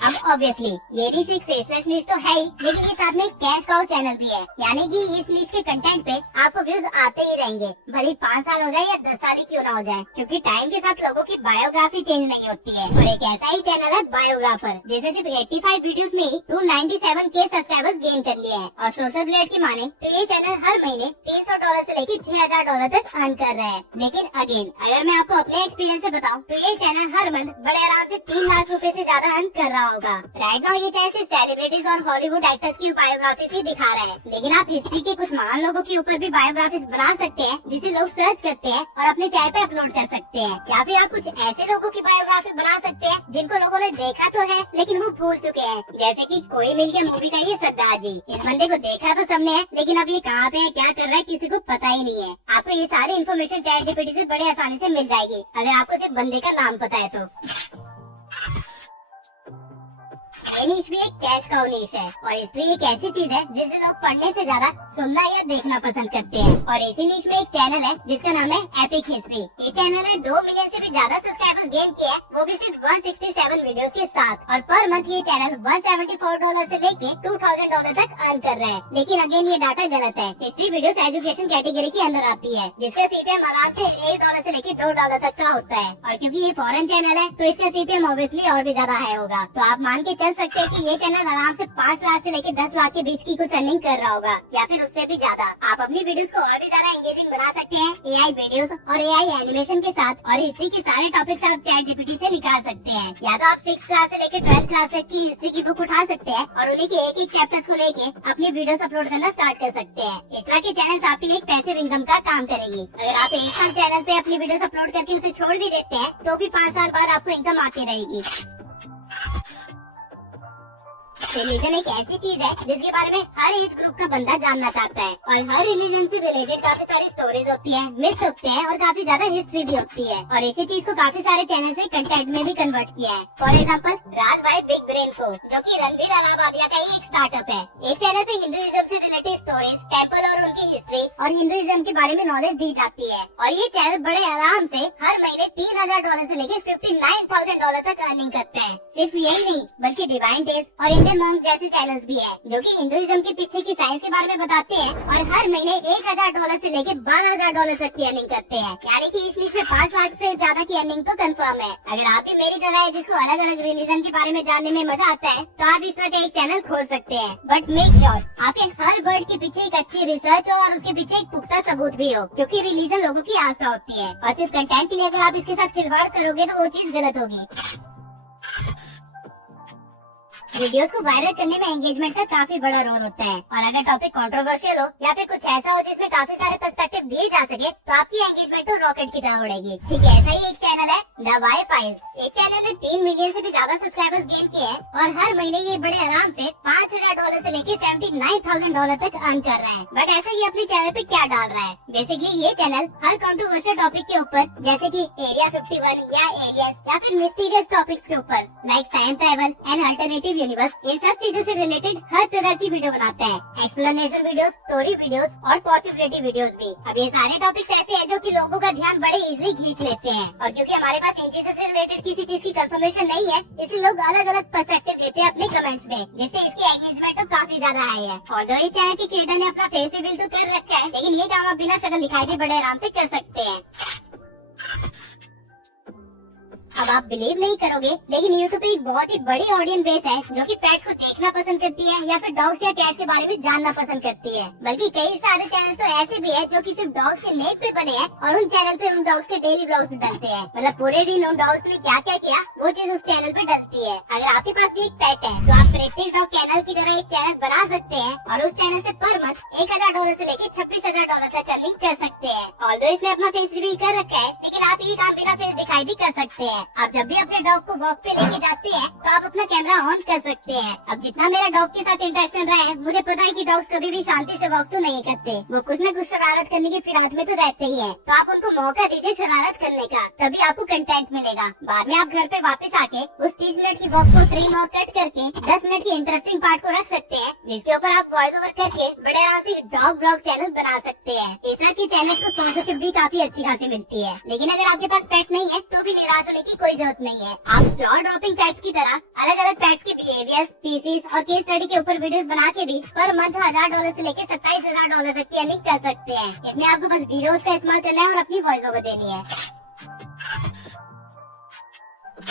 अब ऑब्वियसली ये नीश एक फेसलेस नीश तो है ही, लेकिन ये साथ में एक कैश काउ चैनल भी है, यानी कि इस नीश के कंटेंट पे आपको व्यूज आते ही रहेंगे, भले 5 साल हो जाए या 10 साल ही क्यों ना हो जाए, क्योंकि टाइम के साथ लोगों की बायोग्राफी चेंज नहीं होती है। और एक ऐसा ही चैनल है बायोग्राफर, जिसे सिर्फ 85 वीडियोस में ही 297K सब्सक्राइबर्स गेन कर लिए हैं और सोशल ब्लेड की माने तो ये चैनल हर महीने $300 से लेकर $6,000 तक अर्न कर रहा है। लेकिन अगेन अगर मैं आपको अपने एक्सपीरियंस से बताऊं तो ये चैनल हर मंथ बड़े आराम से 3 लाख रुपए से ज्यादा अर्न कर रहा होगा। राइट नाउ ये चैनल सिर्फ सेलिब्रिटीज और हॉलीवुड एक्टर्स की बायोग्राफीज ही दिखा रहा है, लेकिन आप हिस्ट्री के कुछ महान लोगों के ऊपर भी बायोग्राफीज बना सकते हैं जिसे लोग सर्च करते हैं और अपने चैनल पे अपलोड कर सकते हैं। या फिर आप कुछ ऐसे लोगों की बायोग्राफी बना सकते हैं जिनको लोगों ने देखा तो है लेकिन वो भूल चुके हैं, जैसे कि कोई मिल गया मूवी का ये सरदार जी। इस बंदे को देखा तो सबने है लेकिन अब ये कहाँ पे है, क्या कर रहा है, किसी को पता ही नहीं है। आपको ये सारी इन्फॉर्मेशन चैट जीपीटी से बड़े आसानी से मिल जाएगी अगर आपको सिर्फ बंदे का नाम पता है तो। ये नीश भी एक कैश काउ नीश है और इसलिए एक ऐसी चीज है जिसे लोग पढ़ने से ज्यादा सुनना या देखना पसंद करते हैं। और इसी नीश में एक चैनल है जिसका नाम है एपिक हिस्ट्री। ये चैनल ने 2 मिलियन से भी ज्यादा सब्सक्राइबर्स गेन किए, वो भी सिर्फ 167 वीडियोस के साथ। और पर मंथ ये चैनल $174 से लेके $2,000 तक अर्न कर रहा है। लेकिन अगेन ये डाटा गलत है। हिस्ट्री वीडियोस एजुकेशन कैटेगरी के अंदर आती है जिसका CPM आराम से $1 से लेके $2 तक का होता है और क्योंकि ये फॉरेन चैनल है तो इसका CPM ऑब्वियसली और भी ज्यादा हाई होगा। तो आप मान के चल सकते सकते हैं कि ये चैनल आराम से 5 लाख से लेकर 10 लाख के बीच की कुछ अर्निंग कर रहा होगा या फिर उससे भी ज्यादा। आप अपनी वीडियोस को और भी ज्यादा एंगेजिंग बना सकते हैं एआई वीडियोस और एआई एनिमेशन के साथ, और हिस्ट्री के सारे टॉपिक्स आप ChatGPT से निकाल सकते हैं। या तो आप 6 क्लास से लेकर 12 क्लास तक की हिस्ट्री की बुक उठा सकते हैं और उन्हीं के एक एक चैप्टर्स को लेके अपनी वीडियोस अपलोड करना स्टार्ट कर सकते हैं। इस तरह के चैनल आपके लिए एक पैसिव इनकम का काम करेगी। अगर आप एक साल चैनल पे अपनी वीडियोस अपलोड करके उसे छोड़ भी देते हैं तो भी 5 साल बाद आपको इनकम आती रहेगी। रिलीजन एक ऐसी चीज है जिसके बारे में हर एज ग्रुप का बंदा जानना चाहता है, और हर रिलीजन से रिलेटेड काफी सारी स्टोरीज होती हैं, मिथ्स होते हैं और काफी ज्यादा हिस्ट्री भी होती है, और इसी चीज को काफी सारे चैनल से कंटेंट में भी कन्वर्ट किया है। फॉर एग्जाम्पल राज भाई बिग ब्रेन को, जो की रणवीर अलाहाबादिया का ही एक स्टार्टअप है। एक चैनल पे हिंदुइज्म से रिलेटेड स्टोरीज, टेम्पल और उनकी हिस्ट्री और हिंदुइज्म के बारे में नॉलेज दी जाती है, और ये चैनल बड़े आराम से हर महीने $3,000 से लेकर $59,000 तक अर्निंग करते हैं। सिर्फ यही नहीं बल्कि डिवाइन डेज और इंडियन मॉन्क जैसे चैनल्स भी हैं, जो कि हिंदुइज्म के पीछे की साइंस के बारे में बताते हैं, और हर महीने $1,000 से लेकर $12,000 तक की अर्निंग करते हैं। यानी कि इस नीच में 5 लाख से ज्यादा की अर्निंग तो कंफर्म है। अगर आप भी मेरी तरह है जिसको अलग अलग रिलीजन के बारे में जानने में मजा आता है, तो आप इस तरह का एक चैनल खोल सकते हैं। बट मेक श्योर आपके हर वर्ड के पीछे एक अच्छी रिसर्च हो और उसके पीछे एक पुख्ता सबूत भी हो, क्योंकि रिलीजन लोगों की आस्था होती है, और सिर्फ कंटेंट के लिए अगर आप इसके साथ खिलवाड़ करोगे तो वो चीज गलत होगी। वीडियोस को वायरल करने में एंगेजमेंट का काफी बड़ा रोल होता है, और अगर टॉपिक कंट्रोवर्शियल हो या फिर कुछ ऐसा हो जिसमें काफी सारे पर्सपेक्टिव दिए जा सके, तो आपकी एंगेजमेंट तो रॉकेट की तरह उड़ेगी। ठीक है, ऐसा ही एक चैनल है द वाई फाइल्स। एक चैनल ने 3 मिलियन से भी ज्यादा सब्सक्राइबर्स गेन किए हैं, और हर महीने ये बड़े आराम से $5,000 से लेकर $79,000 तक अर्न कर रहे हैं। बट ऐसा ये अपने चैनल पे क्या डाल रहा है? बेसिकली ये चैनल हर कंट्रोवर्शियल टॉपिक के ऊपर, जैसे कि एरिया 51 या एलियंस या फिर मिस्टीरियस टॉपिक्स के ऊपर, like time travel and alternative universe, इन सब चीजों से रिलेटेड हर तरह की वीडियो बनाता है। एक्सप्लेनेशन वीडियोस, स्टोरी वीडियोस और पॉसिबिलिटी वीडियोस भी। अब ये सारे टॉपिक्स ऐसे हैं जो कि लोगों का ध्यान बड़े इजीली खींच लेते हैं, और क्योंकि हमारे पास इन चीजों से रिलेटेड किसी चीज की कंफर्मेशन नहीं है, इसलिए लोग अलग अलग पर्सपेक्टिव देते हैं अपने कमेंट्स में, जिससे इसकी एंगेजमेंट तो काफी ज्यादा हाई है। और ये चैनल के क्रिएटर ने अपना फेस रिवील तो कर रखा है, लेकिन ये काम आप बिना शक्ल दिखाए भी बड़े आराम से कर सकते हैं। अब आप बिलीव नहीं करोगे, लेकिन यूट्यूब पे एक बहुत ही बड़ी ऑडियंस बेस है जो कि पेट्स को देखना पसंद करती है या फिर डॉग्स या कैट्स के बारे में जानना पसंद करती है। बल्कि कई सारे चैनल्स तो ऐसे भी है जो कि सिर्फ डॉग्स के नेम पे बने हैं, और उन चैनल पे उन डॉग्स के डेली ब्लॉग्स भी डलते हैं। मतलब पूरे दिन उन डॉग्स ने क्या क्या किया वो चीज उस चैनल पे डलती है। अगर आपके पास भी एक पेट है तो आप प्रेस्टीज डॉग चैनल की तरह एक चैनल बना सकते हैं, और उस चैनल से पर मंथ $1,000 से लेकर $26,000 तक अर्निंग कर सकते हैं। ऑल्दो इसने अपना फेस रिवील कर रखा है, लेकिन आप ये काम बिना फेस दिखाई भी कर सकते हैं। आप जब भी अपने डॉग को वॉक पे लेके जाते हैं तो आप अपना कैमरा ऑन कर सकते हैं। अब जितना मेरा डॉग के साथ इंटरेक्शन रहा है, मुझे पता है कि डॉग्स कभी भी शांति से वॉक तो नहीं करते, वो कुछ न कुछ शरारत करने की फिराक में तो रहते ही है। तो आप उनको मौका दीजिए शरारत करने का, तभी आपको कंटेंट मिलेगा। बाद में आप घर पे वापस आके उस 30 मिनट की वॉक को ट्रिम और कट करके 10 मिनट की इंटरेस्टिंग पार्ट को रख सकते हैं, जिसके ऊपर आप वॉइस ओवर करके बड़े आराम से डॉग ब्लॉग चैनल बना सकते हैं। इस तरह के चैनल को स्पॉन्सरशिप भी काफी अच्छी खासी मिलती है। लेकिन अगर आपके पास पेट नहीं है तो भी निराश होने की कोई जरूरत नहीं है। आप जॉ ड्रॉपिंग पेट्स की तरह अलग अलग पेट्स के बिहेवियर, स्पीसीज और केस स्टडी के ऊपर वीडियोस बना के भी पर मंथ $1,000 से लेकर $27,000 तक की अर्निंग कर सकते हैं। इसमें आपको बस वीडियोस का इस्तेमाल करना है और अपनी वॉइस ओवर देनी है।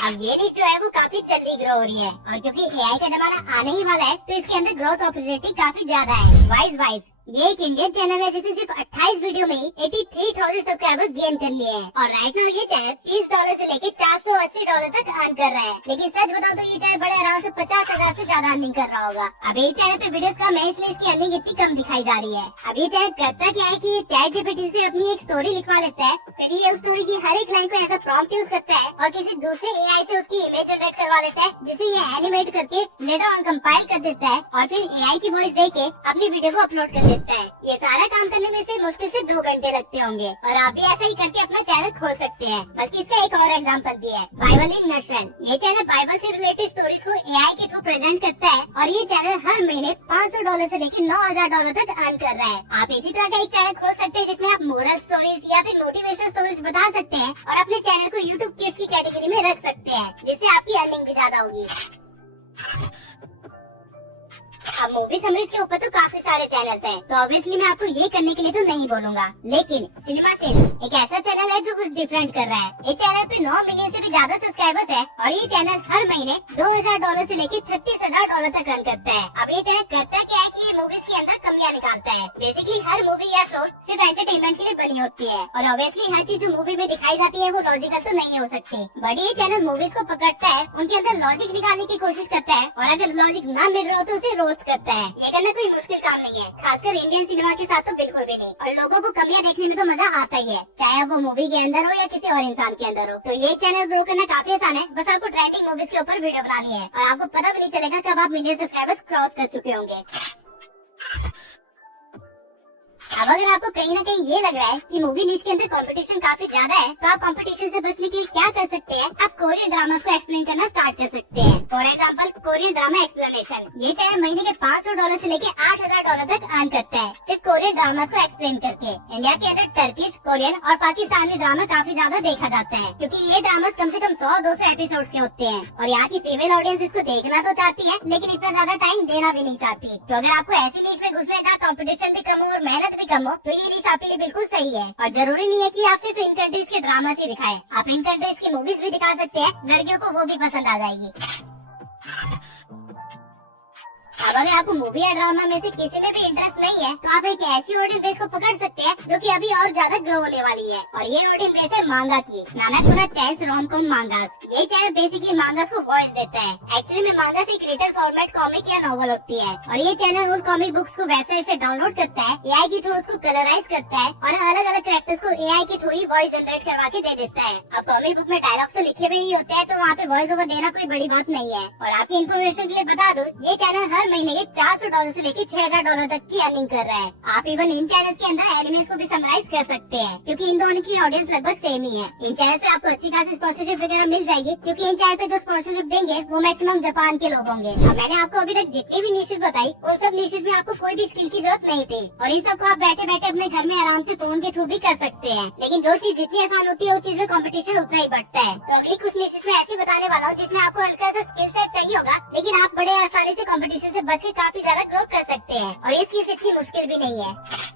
अब ये रीच जो है वो काफी जल्दी ग्रो हो रही है, और क्योंकि एआई का जमाना आने ही वाला है तो इसके अंदर ग्रोथ अपॉर्चुनिटी काफी ज्यादा है। वाइज वाइब्स ये एक इंडियन चैनल है जिसने सिर्फ 28 वीडियो में ही 83,000 सब्सक्राइबर्स गेन कर लिए हैं, और राइट नाउ ये चैनल $30 से लेकर $480 तक अर्न कर रहा है। लेकिन सच बताऊं तो ये चैनल बड़े आराम से 50,000 से ज्यादा अर्निंग कर रहा होगा। अब ये चैनल पे वीडियोस कम है, इसलिए इसकी अर्निंग इतनी कम दिखाई जा रही है। अब ये चैनल करता क्या है कि ये ChatGPT से अपनी एक स्टोरी लिखवा लेता है, फिर ये उस स्टोरी की हर एक लाइन को ऐसा प्रॉम्प्ट यूज करता है और किसी दूसरे एआई से उसकी इमेज जनरेट करवा लेता है, जिसे ये एनिमेट करके लेटर ऑन कंपाइल कर देता है, और फिर एआई की वॉइस देके अपनी वीडियो को अपलोड कर देता है। ये सारा काम करने में से मुश्किल से 2 घंटे लगते होंगे, और आप भी ऐसा ही करके अपना चैनल खोल सकते हैं। बल्कि इसका एक और एग्जांपल भी है, बाइबल इन नटशेल। ये चैनल बाइबल से रिलेटेड स्टोरीज को एआई के थ्रू प्रेजेंट करता है, और ये चैनल हर महीने $500 से लेकर $9,000 तक अर्न कर रहा है। आप इसी तरह का एक चैनल खोल सकते हैं जिसमें आप मोरल स्टोरीज या फिर मोटिवेशनल स्टोरीज बता सकते हैं, और अपने चैनल को यूट्यूब किड्स की कैटेगरी में रख सकते हैं, जिससे आपकी अर्निंग भी ज्यादा होगी। अब मूवी समरीज के ऊपर तो काफी सारे चैनल्स हैं, तो ऑब्वियसली मैं आपको ये करने के लिए तो नहीं बोलूंगा, लेकिन सिनेमा सेंस एक ऐसा चैनल है जो कुछ डिफरेंट कर रहा है। इस चैनल पे 9 मिलियन से भी ज्यादा सब्सक्राइबर्स है और ये चैनल हर महीने $2000 से लेके $36,000 तक रन करता है। अब ये चैनल करता क्या है कि ये मूवीज के अंदर कमियां निकालता है। बेसिकली हर मूवी या शो सिर्फ एंटरटेनमेंट के लिए बनी होती है और ऑब्वियसली हर चीज जो मूवी में दिखाई जाती है वो लॉजिकल तो नहीं हो सकती, बट ये चैनल मूवीज को पकड़ता है, उनके अंदर लॉजिक निकालने की कोशिश करता है और अगर लॉजिक ना मिल रहा हो तो उसे रोस्ट करता है। ये करना कोई मुश्किल काम नहीं है, खासकर इंडियन सिनेमा के साथ तो बिल्कुल भी नहीं। और लोगों को कमियां देखने में तो मजा आता ही है, चाहे वो मूवी के अंदर हो या किसी और इंसान के अंदर हो। तो ये चैनल ग्रो करना काफी आसान है, बस आपको ट्रेंडिंग मूवीज के ऊपर वीडियो बनानी है और आपको पता भी नहीं चलेगा कब आप मिलियन सब्सक्राइबर्स क्रॉस कर चुके होंगे। अब अगर आपको कहीं ना कहीं ये लग रहा है कि मूवी न्यूज के अंदर कंपटीशन काफी ज्यादा है, तो आप कंपटीशन से बचने के लिए क्या कर सकते हैं, आप कोरियन ड्रामास को एक्सप्लेन करना स्टार्ट कर सकते हैं। For example Korean drama explanation, ये चैनल महीने के $500 से लेके $8,000 तक अर्न करता है सिर्फ कोरियन ड्रामास को एक्सप्लेन करके। इंडिया के अंदर टर्किश, कोरियन और पाकिस्तानी ड्रामा काफी ज्यादा देखा जाता है, क्योंकि ये ड्रामास कम से कम 100-200 एपिसोड्स के होते हैं और यहाँ की फीमेल ऑडियंस इसको देखना तो चाहती है, लेकिन इतना ज्यादा टाइम देना भी नहीं चाहती। तो अगर आपको ऐसी नीश में घुसना है जहाँ कंपटीशन भी कम हो और मेहनत भी कम हो, तो ये नीश आपके लिए बिल्कुल सही है। और जरूरी नहीं है कि आप सिर्फ इन कंट्रीज के ड्रामा ही दिखाएं, आप इन कंट्रीज की मूवीज भी दिखा सकते हैं, लड़कियों को वो भी पसंद आ जाएगी। अब अगर आपको मूवी या ड्रामा में से किसी में भी इंटरेस्ट नहीं है, तो आप एक ऐसी ऑडियंस बेस को पकड़ सकते हैं जो कि अभी और ज्यादा ग्रो होने वाली है, और ये ऑडियंस बेस है मांगा की। नाम है पूरा चैंस रोम-कॉम मांगास। ये चैनल बेसिकली मांगास को वॉइस देता है। एक्चुअली में मांगास एक रिटन फॉर्मेट कॉमिक या नॉवल होती है और ये चैनल उन कॉमिक बुक्स को वेबसाइट से डाउनलोड करता है, एआई के थ्रू उसको कलराइज करता है और अलग अलग कैरेक्टर्स को एआई के थ्रू ही वॉइस जनरेट करवा के दे देता है। अब कॉमिक बुक में डायलॉग्स तो लिखे हुए ही होते हैं, तो वहाँ पे वॉइस ओवर देना कोई बड़ी बात नहीं है। और आपकी इन्फॉर्मेशन के लिए बता दूं, ये चैनल हर महीने के $400 से लेके $6,000 तक की अर्निंग कर रहा है। आप इवन इन चैनल्स के अंदर एनिमेस को भी समराइज कर सकते हैं, क्योंकि इन दोनों की ऑडियंस लगभग सेम ही है। इन चैनल्स पे आपको अच्छी खासी स्पॉन्सरशिप वगैरह मिल जाएगी, क्योंकि इन चैनल पे जो स्पॉन्सरशिप देंगे वो मैक्सिमम जापान के लोग होंगे। अब मैंने आपको अभी तक जितनी भी निशेस बताई, उन सब निशेस में आपको कोई भी स्किल की जरूरत नहीं थी और इन सबको आप बैठे बैठे अपने घर में आराम से फोन के थ्रू भी कर सकते हैं। लेकिन जो चीज जितनी आसान होती है, उस चीज में कॉम्पिटिशन उतना ही बढ़ता है। तो अगली कुछ निशेस में ऐसे बताने वाला हूँ जिसमें आपको हल्का सा स्किल सेट चाहिए होगा, लेकिन आप बड़े आसानी से कॉम्पिटिशन से बच के काफी ज्यादा ग्रो कर सकते हैं और ये स्किल्स इतनी मुश्किल भी नहीं है।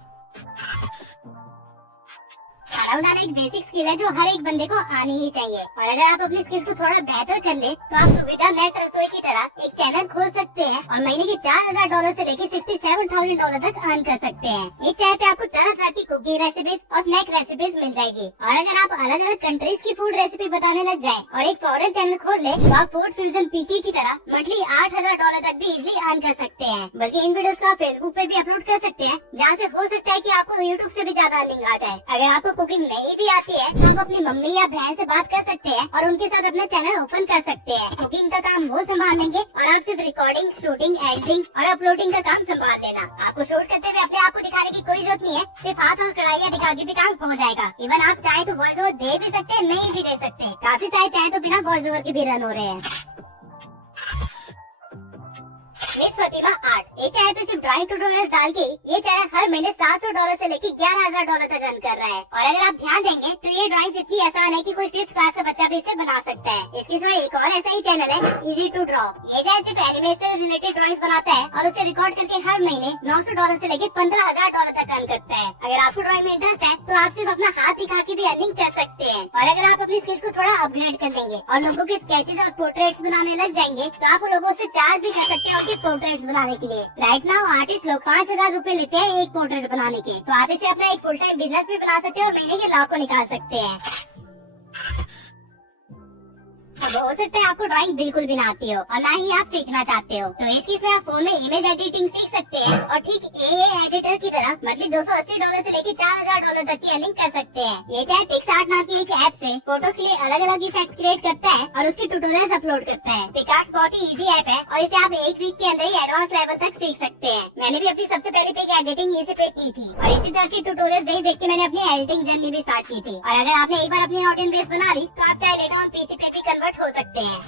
खाना बनाना एक बेसिक स्किल है जो हर एक बंदे को आनी ही चाहिए, और अगर आप अपनी स्किल्स को थोड़ा बेहतर कर ले तो आप सुविधा नेट रसोई की तरह एक चैनल खोल सकते हैं और महीने के $4,000 से लेके $67,000 तक अर्न कर सकते हैं। इस चैनल पे आपको तरह तरह की कुकिंग रेसिपीज और स्नैक रेसिपीज मिल जाएगी, और अगर आप अलग अलग कंट्रीज की फूड रेसिपी बताने लग जाए और एक फॉरेन चैनल खोल ले, तो आप फूड फ्यूजन पीके की तरह मंथली $8,000 तक भी इजिली अर्न कर सकते हैं। बल्कि इन वीडियोस को आप फेसबुक पे भी अपलोड कर सकते हैं, जहाँ से हो सकता है कि आपको यूट्यूब से भी ज्यादा अर्निंग आ जाए। अगर आपको कुकिंग नहीं भी आती है, तो आप अपनी मम्मी या बहन से बात कर सकते हैं और उनके साथ अपना चैनल ओपन कर सकते हैं। कुकिंग का काम वो संभाल लेंगे और आप सिर्फ रिकॉर्डिंग, शूटिंग, एडिटिंग और अपलोडिंग का काम संभाल लेना। आपको शूट करते हुए अपने आप को दिखाने की कोई जरूरत नहीं है, सिर्फ हाथ और कढ़ाइयाँ दिखा के भी काम हो जाएगा। इवन आप चाहे तो वॉइस ओवर दे भी सकते हैं, नहीं भी दे सकते। काफी सारे चाहे तो बिना वॉइस ओवर के भी रन हो रहे हैं। मिस फतिमा आर्ट, ये चैनल पे सिर्फ ड्राइंग ट्यूटोरियल डाल के ये चैनल हर महीने $700 से लेके $11,000 तक अर्न कर रहा है। और अगर आप ध्यान देंगे तो ये ड्राइंग इतनी आसान है कि कोई 5th क्लास का बच्चा भी इसे बना सकता है। इसके सिवा एक और ऐसा ही चैनल है इजी टू ड्रॉ। ये चैनल सिर्फ एनिमेशन से रिलेटेड ड्राइंग्स बनाता है और उसे रिकॉर्ड करके हर महीने $900 से लेके $15,000 तक अर्न करता है। अगर आपको ड्राइंग में इंटरेस्ट है तो आप सिर्फ अपना हाथ दिखा के भी अर्निंग कर सकते हैं। और अगर आप अपनी स्किल्स को थोड़ा अपग्रेड कर देंगे और लोगों के स्केचेस और पोर्ट्रेट्स बनाने लग जाएंगे, तो आप लोगों से चार्ज भी कर सकते हैं उनके पोर्ट्रेट्स बनाने के लिए। राइट नाउ आर्टिस्ट लोग ₹5,000 लेते हैं एक पोर्ट्रेट बनाने के, तो आप इसे अपना एक फुल टाइम बिजनेस भी बना सकते हैं और महीने के लाखों निकाल सकते हैं। तो हो सकता है आपको ड्राइंग बिल्कुल भी ना आती हो और ना ही आप सीखना चाहते हो, तो इसके इसमें आप फोन में इमेज एडिटिंग सीख सकते हैं और ठीक AA एडिटर की तरह मंथली $280 से लेके $4,000 तक की अर्निंग कर सकते हैं। ये चाहे पिक्सआर्ट नाम की एक ऐप से फोटोज के लिए अलग अलग इफेक्ट क्रिएट करता है और उसके ट्यूटोरियल्स अपलोड करता है। पिक्सआर्ट बहुत ही इजी ऐप है और इसे आप एक वीक के अंदर ही एडवांस लेवल तक सीख सकते हैं। मैंने भी अपनी सबसे पहली पिक एडिटिंग इसी पे की थी और इसी तरह की ट्यूटोरियल्स देख के मैंने अपनी एडिटिंग जर्नी भी स्टार्ट की थी। और अगर आपने एक बार अपनी ऑडियंस बेस बना ली, तो आप चाहे लेटर ऑन PC पे भी कन्वर्ट हो सकते हैं।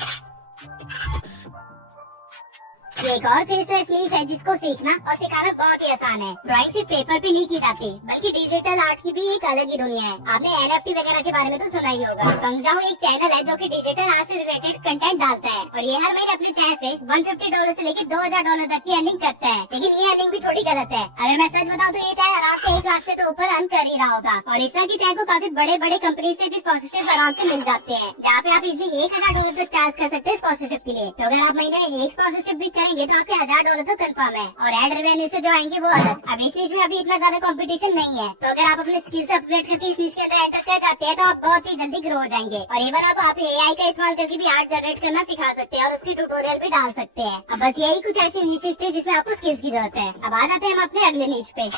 ये एक और फेसलेस नीश है जिसको सीखना और सिखाना बहुत ही आसान है। ड्राइंग सिर्फ पेपर पे नहीं की जाती बल्कि डिजिटल आर्ट की भी एक अलग ही दुनिया है। आपने NFT वगैरह के बारे में तो सुना ही होगा। फंगजाओ एक चैनल है जो कि डिजिटल आर्ट से रिलेटेड कंटेंट डालता है और ये हर महीने अपने चैनल से $150 से लेकर $2000 तक की अर्निंग करता है। लेकिन ये अर्निंग भी थोड़ी गलत है। अगर मैं सच बताऊं तो ये चैनल आराम से 1 लाख से तो ऊपर अर्न कर ही रहा होगा और इस तरह की चैनल को काफी बड़े बड़े कंपनी से भी स्पॉन्सरशिप आराम से मिल जाते हैं, जहाँ पे आप इजिली $1000 तक चार्ज कर सकते हैं स्पॉन्सरशिप के लिए। तो अगर आप महीने में एक स्पॉन्सरशिप भी करेंगे तो आपके $1000 तो कंफर्म है और एड रेवेन्यू से जो आएंगे वो अलग। अब इस निश में अभी इतना ज्यादा कंपटीशन नहीं है, तो अगर आप अपने स्किल्स अपग्रेड करके इस निश के अंदर एंटर कर जाते हैं तो आप बहुत ही जल्दी ग्रो हो जाएंगे। और ये बार आप AI का इस्तेमाल करके भी आर्ट जनरेट करना सिखा सकते हैं और उसके ट्यूटोरियल भी डाल सकते हैं। अब बस यही कुछ ऐसी निशेस थे जिसमें आपको स्किल्स की जरूरत है। अब आ जाते हैं हम अपने अगले निश पे,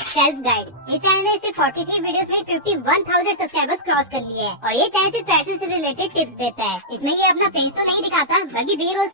सेल्फ गाइड। ये चैनल ने सिर्फ 43 वीडियोस में 51,000 सब्सक्राइबर्स क्रॉस कर लिए हैं और ये चैनल सिर्फ फैशन से रिलेटेड टिप्स देता है। इसमें ये अपना फेस तो नहीं दिखाता बल्कि बेरोज